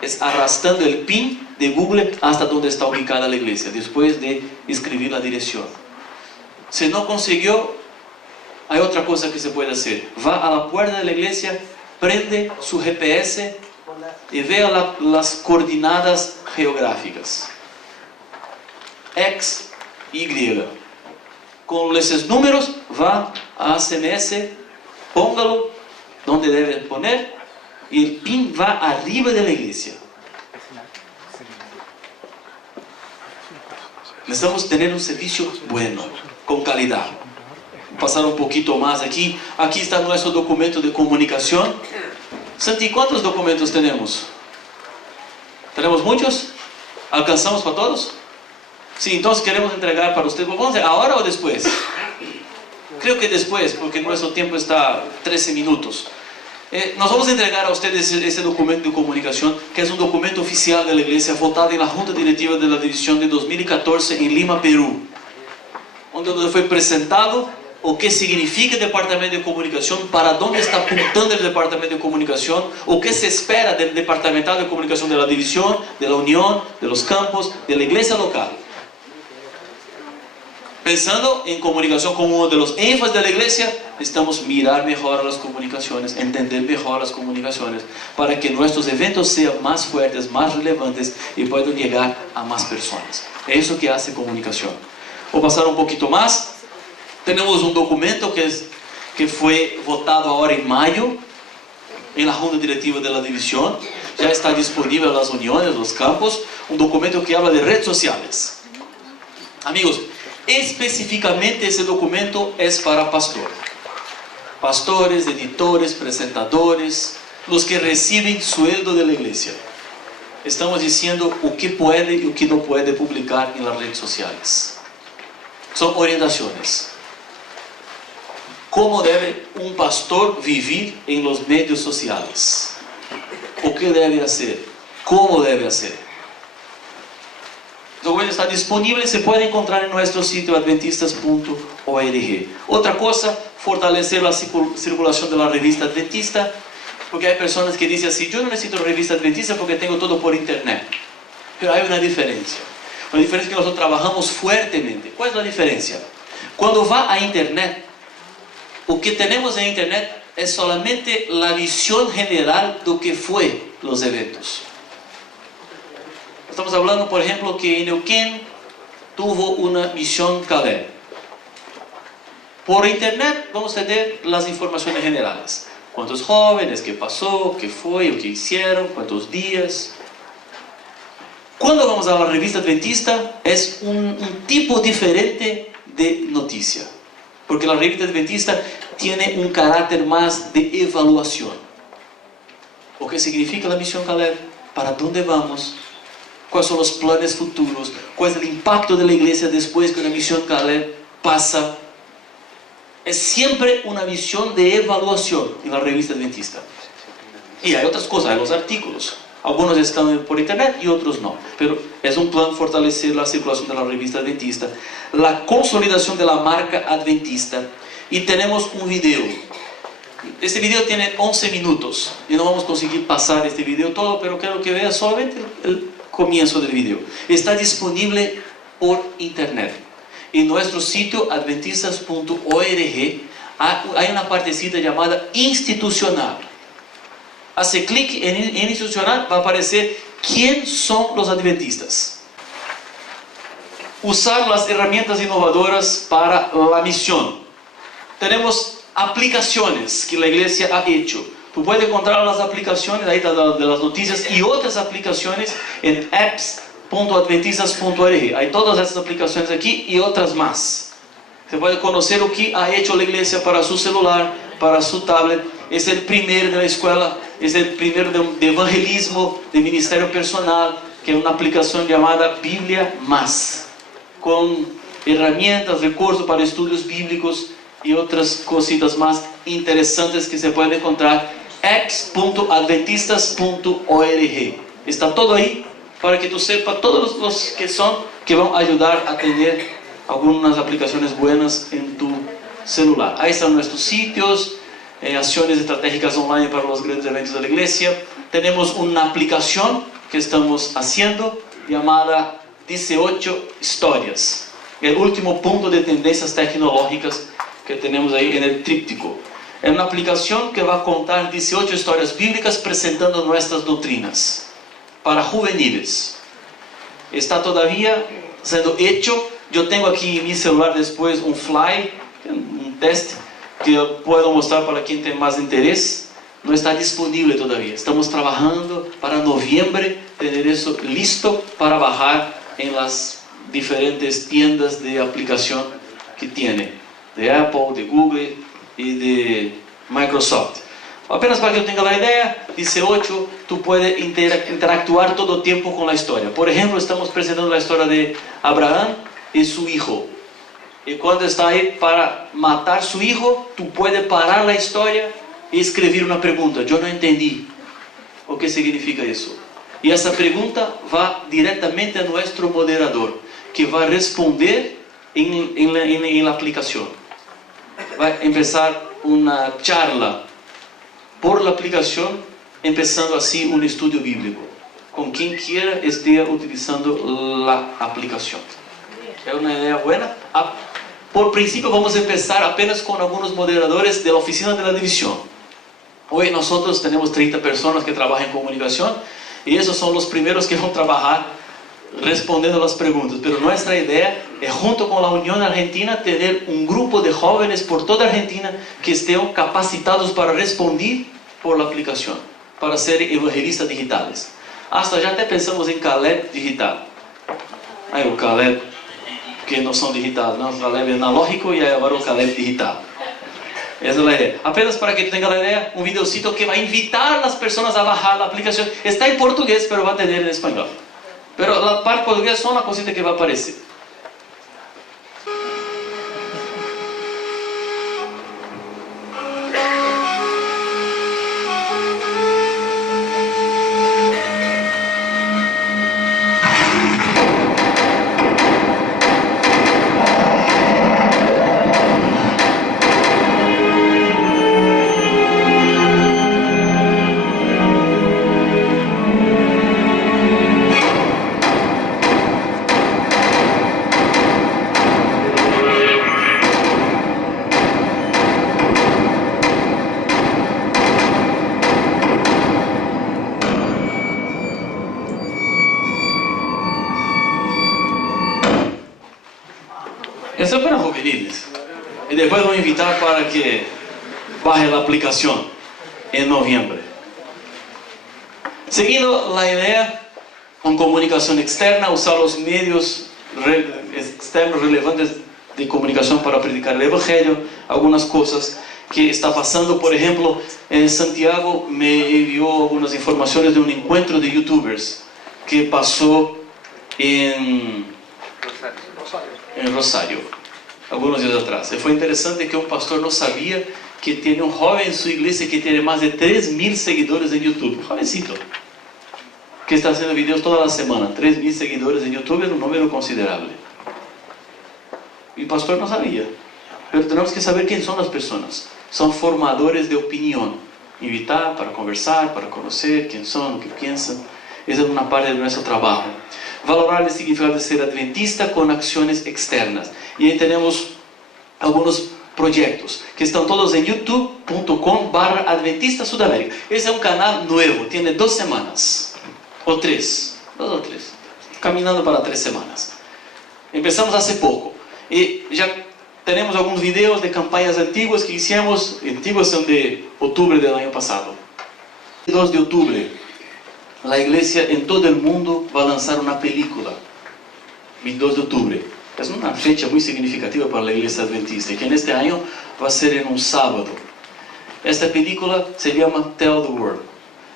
es arrastrando el PIN de Google hasta donde está ubicada la iglesia, después de escribir la dirección. Si no consiguió, hay otra cosa que se puede hacer. Va a la puerta de la iglesia, prende su GPS y vea las coordenadas geográficas. X, Y. Con esos números va a CMS, póngalo donde debe poner y el PIN va arriba de la iglesia. Necesitamos tener un servicio bueno, con calidad. Pasar un poquito más aquí. Aquí está nuestro documento de comunicación. Santi, ¿cuántos documentos tenemos? ¿Tenemos muchos? ¿Alcanzamos para todos? Sí, entonces queremos entregar para ustedes. ¿Vamos a hacer ahora o después? Creo que después, porque nuestro tiempo está 13 minutos. Nos vamos a entregar a ustedes ese documento de comunicación, que es un documento oficial de la iglesia, votado en la Junta Directiva de la División de 2014 en Lima, Perú, donde fue presentado o qué significa el Departamento de Comunicación, para dónde está apuntando el Departamento de Comunicación, o qué se espera del Departamento de Comunicación de la División, de la Unión, de los campos, de la iglesia local. Pensando en comunicación como uno de los énfasis de la iglesia, necesitamos mirar mejor las comunicaciones, entender mejor las comunicaciones, para que nuestros eventos sean más fuertes, más relevantes y puedan llegar a más personas. Es eso que hace comunicación. Voy a pasar un poquito más. Tenemos un documento que fue votado ahora en mayo en la Junta Directiva de la División. Ya está disponible en las uniones, los campos. Un documento que habla de redes sociales. Amigos, específicamente ese documento es para pastores, editores, presentadores, los que reciben sueldo de la iglesia. Estamos diciendo o que puede y o que no puede publicar en las redes sociales. Son orientaciones. ¿Cómo debe un pastor vivir en los medios sociales? ¿O qué debe hacer? ¿Cómo debe hacer? El documento está disponible y se puede encontrar en nuestro sitio adventistas.org. Otra cosa, fortalecer la circulación de la revista Adventista, porque hay personas que dicen así: yo no necesito revista Adventista porque tengo todo por internet. Pero hay una diferencia. Una diferencia que nosotros trabajamos fuertemente. ¿Cuál es la diferencia? Cuando va a internet, lo que tenemos en internet es solamente la visión general de lo que fue los eventos. Estamos hablando, por ejemplo, que Neuquén tuvo una misión Caleb. Por internet vamos a tener las informaciones generales. ¿Cuántos jóvenes? ¿Qué pasó? ¿Qué fue? ¿O qué hicieron? ¿Cuántos días? Cuando vamos a la revista Adventista es un tipo diferente de noticia. Porque la revista Adventista tiene un carácter más de evaluación. ¿O qué significa la misión Caleb? para dónde vamos, cuáles son los planes futuros, cuál es el impacto de la iglesia después que una misión Caleb pasa. Es siempre una visión de evaluación en la revista adventista. Y hay otras cosas, hay los artículos. Algunos están por internet y otros no. Pero es un plan fortalecer la circulación de la revista adventista, la consolidación de la marca adventista. Y tenemos un video. Este video tiene 11 minutos. Y no vamos a conseguir pasar este video todo, pero quiero que veas solamente el comienzo del video. Está disponible por internet. En nuestro sitio adventistas.org hay una partecita llamada institucional. Hace clic en institucional, va a aparecer quién son los adventistas. Usar las herramientas innovadoras para la misión. Tenemos aplicaciones que la iglesia ha hecho. Tú puedes encontrar las aplicaciones, ahí está de las noticias, y otras aplicaciones en apps.adventistas.org. Hay todas estas aplicaciones aquí y otras más. Se puede conocer lo que ha hecho la iglesia para su celular, para su tablet. Es el primero de la escuela, es el primero de evangelismo, de ministerio personal, que es una aplicación llamada Biblia Más, con herramientas, recursos para estudios bíblicos y otras cositas más interesantes que se pueden encontrar. x.adventistas.org. Está todo ahí para que tú sepas todos los que van a ayudar a tener algunas aplicaciones buenas en tu celular. Ahí están nuestros sitios, acciones estratégicas online para los grandes eventos de la iglesia. Tenemos una aplicación que estamos haciendo llamada 18 historias. El último punto de tendencias tecnológicas que tenemos ahí en el tríptico. Es una aplicación que va a contar 18 historias bíblicas presentando nuestras doctrinas para juveniles. Está todavía siendo hecho. Yo tengo aquí en mi celular después un flyer, un test que puedo mostrar para quien tenga más interés. No está disponible todavía. Estamos trabajando para noviembre tener eso listo para bajar en las diferentes tiendas de aplicación que tiene, de Apple, de Google y de Microsoft. Apenas para que yo tenga la idea, 18, tú puedes interactuar todo el tiempo con la historia. Por ejemplo, estamos presentando la historia de Abraham y su hijo. Y cuando está ahí para matar a su hijo, tú puedes parar la historia y escribir una pregunta. Yo no entendí. ¿O qué significa eso? Y esa pregunta va directamente a nuestro moderador, que va a responder en la aplicación. Va a empezar una charla por la aplicación, empezando así un estudio bíblico, con quien quiera esté utilizando la aplicación. ¿Es una idea buena? Por principio vamos a empezar apenas con algunos moderadores de la oficina de la división. Hoy nosotros tenemos 30 personas que trabajan en comunicación y esos son los primeros que van a trabajar respondiendo las preguntas. Pero nuestra idea es, junto con la Unión Argentina, tener un grupo de jóvenes por toda Argentina que estén capacitados para responder por la aplicación, para ser evangelistas digitales. Hasta ya te pensamos en Caleb digital. Hay un Caleb que no son digitales, ¿no? Caleb analógico y ahora un Caleb digital. Esa es la idea. Apenas para que tenga la idea, un videocito que va a invitar a las personas a bajar la aplicación. Está en portugués, pero va a tener en español. Pero la parte portuguesa es una cosita que va a aparecer. Eso es para juveniles. Y después voy a invitar para que baje la aplicación en noviembre. Siguiendo la idea con comunicación externa, usar los medios externos relevantes de comunicación para predicar el Evangelio, algunas cosas. que está pasando. Por ejemplo, en Santiago me envió algunas informaciones de un encuentro de youtubers que pasó en Rosario, algunos días atrás. Y fue interesante que un pastor no sabía que tiene un joven en su iglesia que tiene más de 3.000 seguidores en YouTube, un jovencito, que está haciendo videos toda la semana. 3.000 seguidores en YouTube es un número considerable. Y el pastor no sabía. Pero tenemos que saber quién son las personas. Son formadores de opinión. Invitar para conversar, para conocer quién son, qué piensan. Esa es una parte de nuestro trabajo. Valorar el significado de ser adventista con acciones externas. Y ahí tenemos algunos proyectos que están todos en youtube.com/Adventista Sudamérica. Ese es un canal nuevo, tiene 2 semanas. O 3, 2 o 3. Caminando para 3 semanas. Empezamos hace poco. Y ya tenemos algunos videos de campañas antiguas que hicimos. Antiguas son de octubre del año pasado. 2 de octubre, la iglesia en todo el mundo va a lanzar una película. 22 de octubre. Es una fecha muy significativa para la iglesia adventista, que en este año va a ser en un sábado. Esta película se llama Tell the World.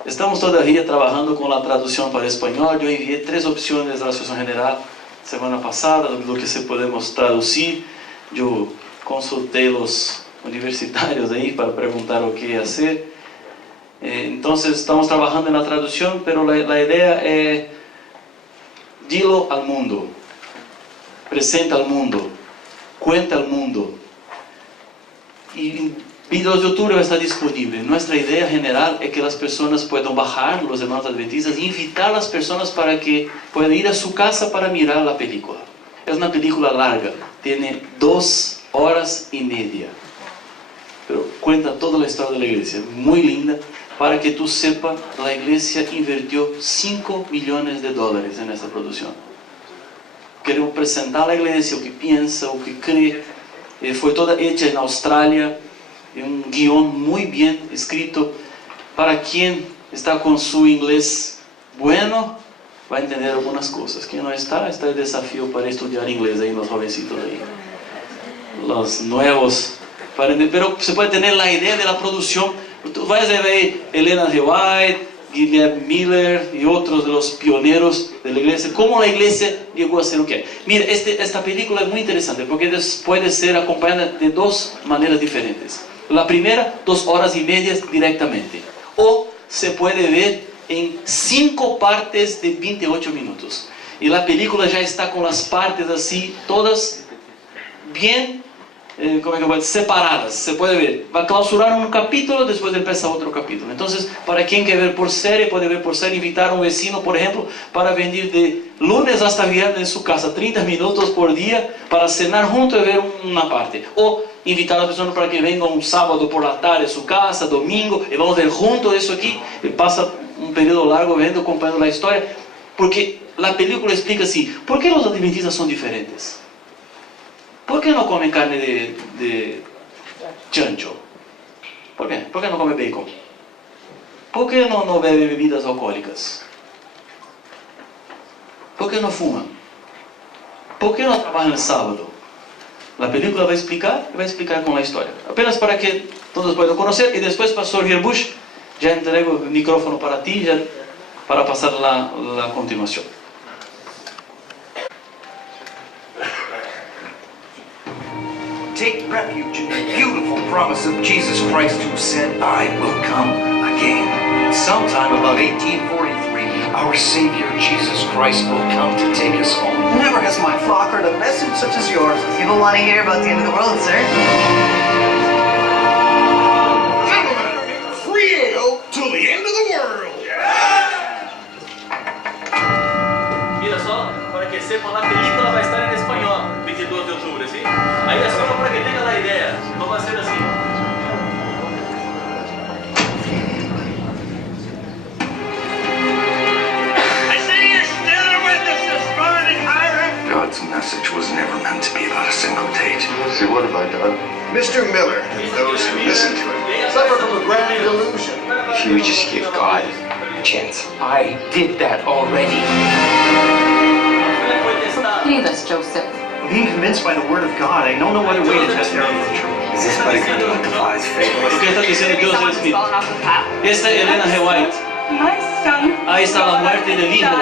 Estamos todavía trabajando con la traducción para español. Yo envié 3 opciones a la Asociación General semana pasada, lo que se podemos traducir. Yo consulté los universitarios ahí para preguntar o qué hacer. Entonces estamos trabajando en la traducción, pero la idea es dilo al mundo, presenta al mundo, cuenta al mundo. Y 22 de octubre va a estar disponible. Nuestra idea general es que las personas puedan bajar, los hermanos adventistas, e invitar a las personas para que puedan ir a su casa para mirar la película. Es una película larga, tiene 2 horas y media, pero cuenta toda la historia de la iglesia, muy linda. Para que tú sepas, la iglesia invirtió $5 millones en esta producción. Queremos presentar a la iglesia o que piensa, o que cree. Fue toda hecha en Australia, un guión muy bien escrito. Para quien está con su inglés bueno, va a entender algunas cosas. Quien no está el desafío para estudiar inglés ahí, los jovencitos ahí, los nuevos. Pero se puede tener la idea de la producción. Tú vas a ver Elena G. White, Guilherme Miller y otros de los pioneros de la iglesia, cómo la iglesia llegó a ser lo que es. Mira, esta película es muy interesante porque puede ser acompañada de 2 maneras diferentes. La primera, 2 horas y media directamente. O se puede ver en 5 partes de 28 minutos. Y la película ya está con las partes así, todas bien separadas, se puede ver. Va a clausurar un capítulo, después empieza otro capítulo. Entonces, para quien quiere ver por serie, puede ver por serie. Invitar a un vecino, por ejemplo, para venir de lunes hasta viernes en su casa, 30 minutos por día, para cenar juntos y ver una parte. O invitar a la persona para que venga un sábado por la tarde a su casa, domingo, y vamos a ver juntos eso aquí. Y pasa un periodo largo viendo, acompañando la historia. Porque la película explica así: ¿por qué los adventistas son diferentes? ¿Por qué no comen carne de chancho? ¿Por qué? ¿Por qué no comen bacon? ¿Por qué no beben bebidas alcohólicas? ¿Por qué no fuman? ¿Por qué no trabajan el sábado? La película va a explicar con la historia. Apenas para que todos puedan conocer. Y después, Pastor Herbush, ya entrego el micrófono para ti, ya para pasar la continuación. Take refuge in the beautiful promise of Jesus Christ, who said, I will come again. Sometime about 1843, our Savior Jesus Christ will come to take us home. Never has my flock heard a message such as yours. People want to hear about the end of the world, sir. Gentlemen, free ale till the end of the world. Mira só, para que sepan, la película va a estar en español 22 de octubre, ¿sí? Ahí es solo para que tengan la idea, no va a ser así. I see you're still with us this morning, Hiram. God's message was never meant to be about a single date. See, what have I done? Mr. Miller and those who listen to him suffer from a grand delusion. If you would just give God a chance. I did that already. Leave us, Joseph. Being convinced by the Word of God, I know no other way to test everyone's truth. Is this buddy kind of like defies fate? Lo que está diciendo Joseph Smith. Fallen off the path. Esta es Elena G. White. My son. Ahí está la muerte del hijo.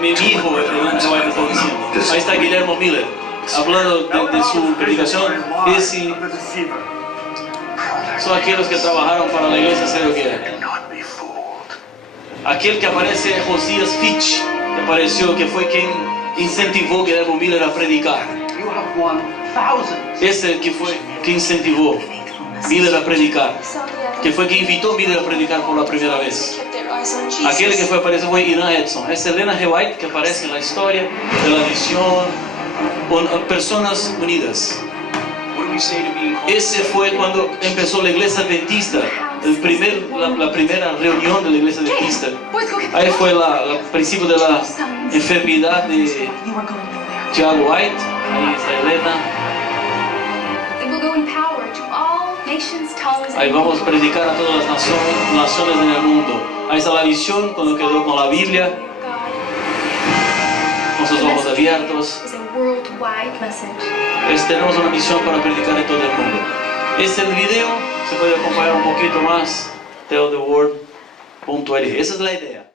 Mi hijo, Elena G. White está diciendo. Ahí está Guillermo Miller, hablando de su predicación. Ese son aquellos que trabajaron para la iglesia seroquiana. Aquel que aparece es Josías Fitch, que apareció, que fue quien incentivó a Guillermo Miller a predicar. You have won thousands. Ese que fue quien incentivó Miller a predicar, que fue quien invitó a Miller a predicar por la primera vez. Aquel que fue apareció fue Irán Edson. Es Elena G. White que aparece en la historia de la visión con personas unidas. Ese fue cuando empezó la iglesia adventista, la primera reunión de la iglesia adventista. Ahí fue el principio de la enfermedad de Tiago White. Ahí está Elena. Ahí vamos a predicar a todas las naciones en el mundo. Ahí está la visión cuando quedó con la Biblia, con sus ojos abiertos. Tenemos una misión para predicar en todo el mundo. Este es el video, se puede acompañar un poquito más, telltheword.org. Esa es la idea.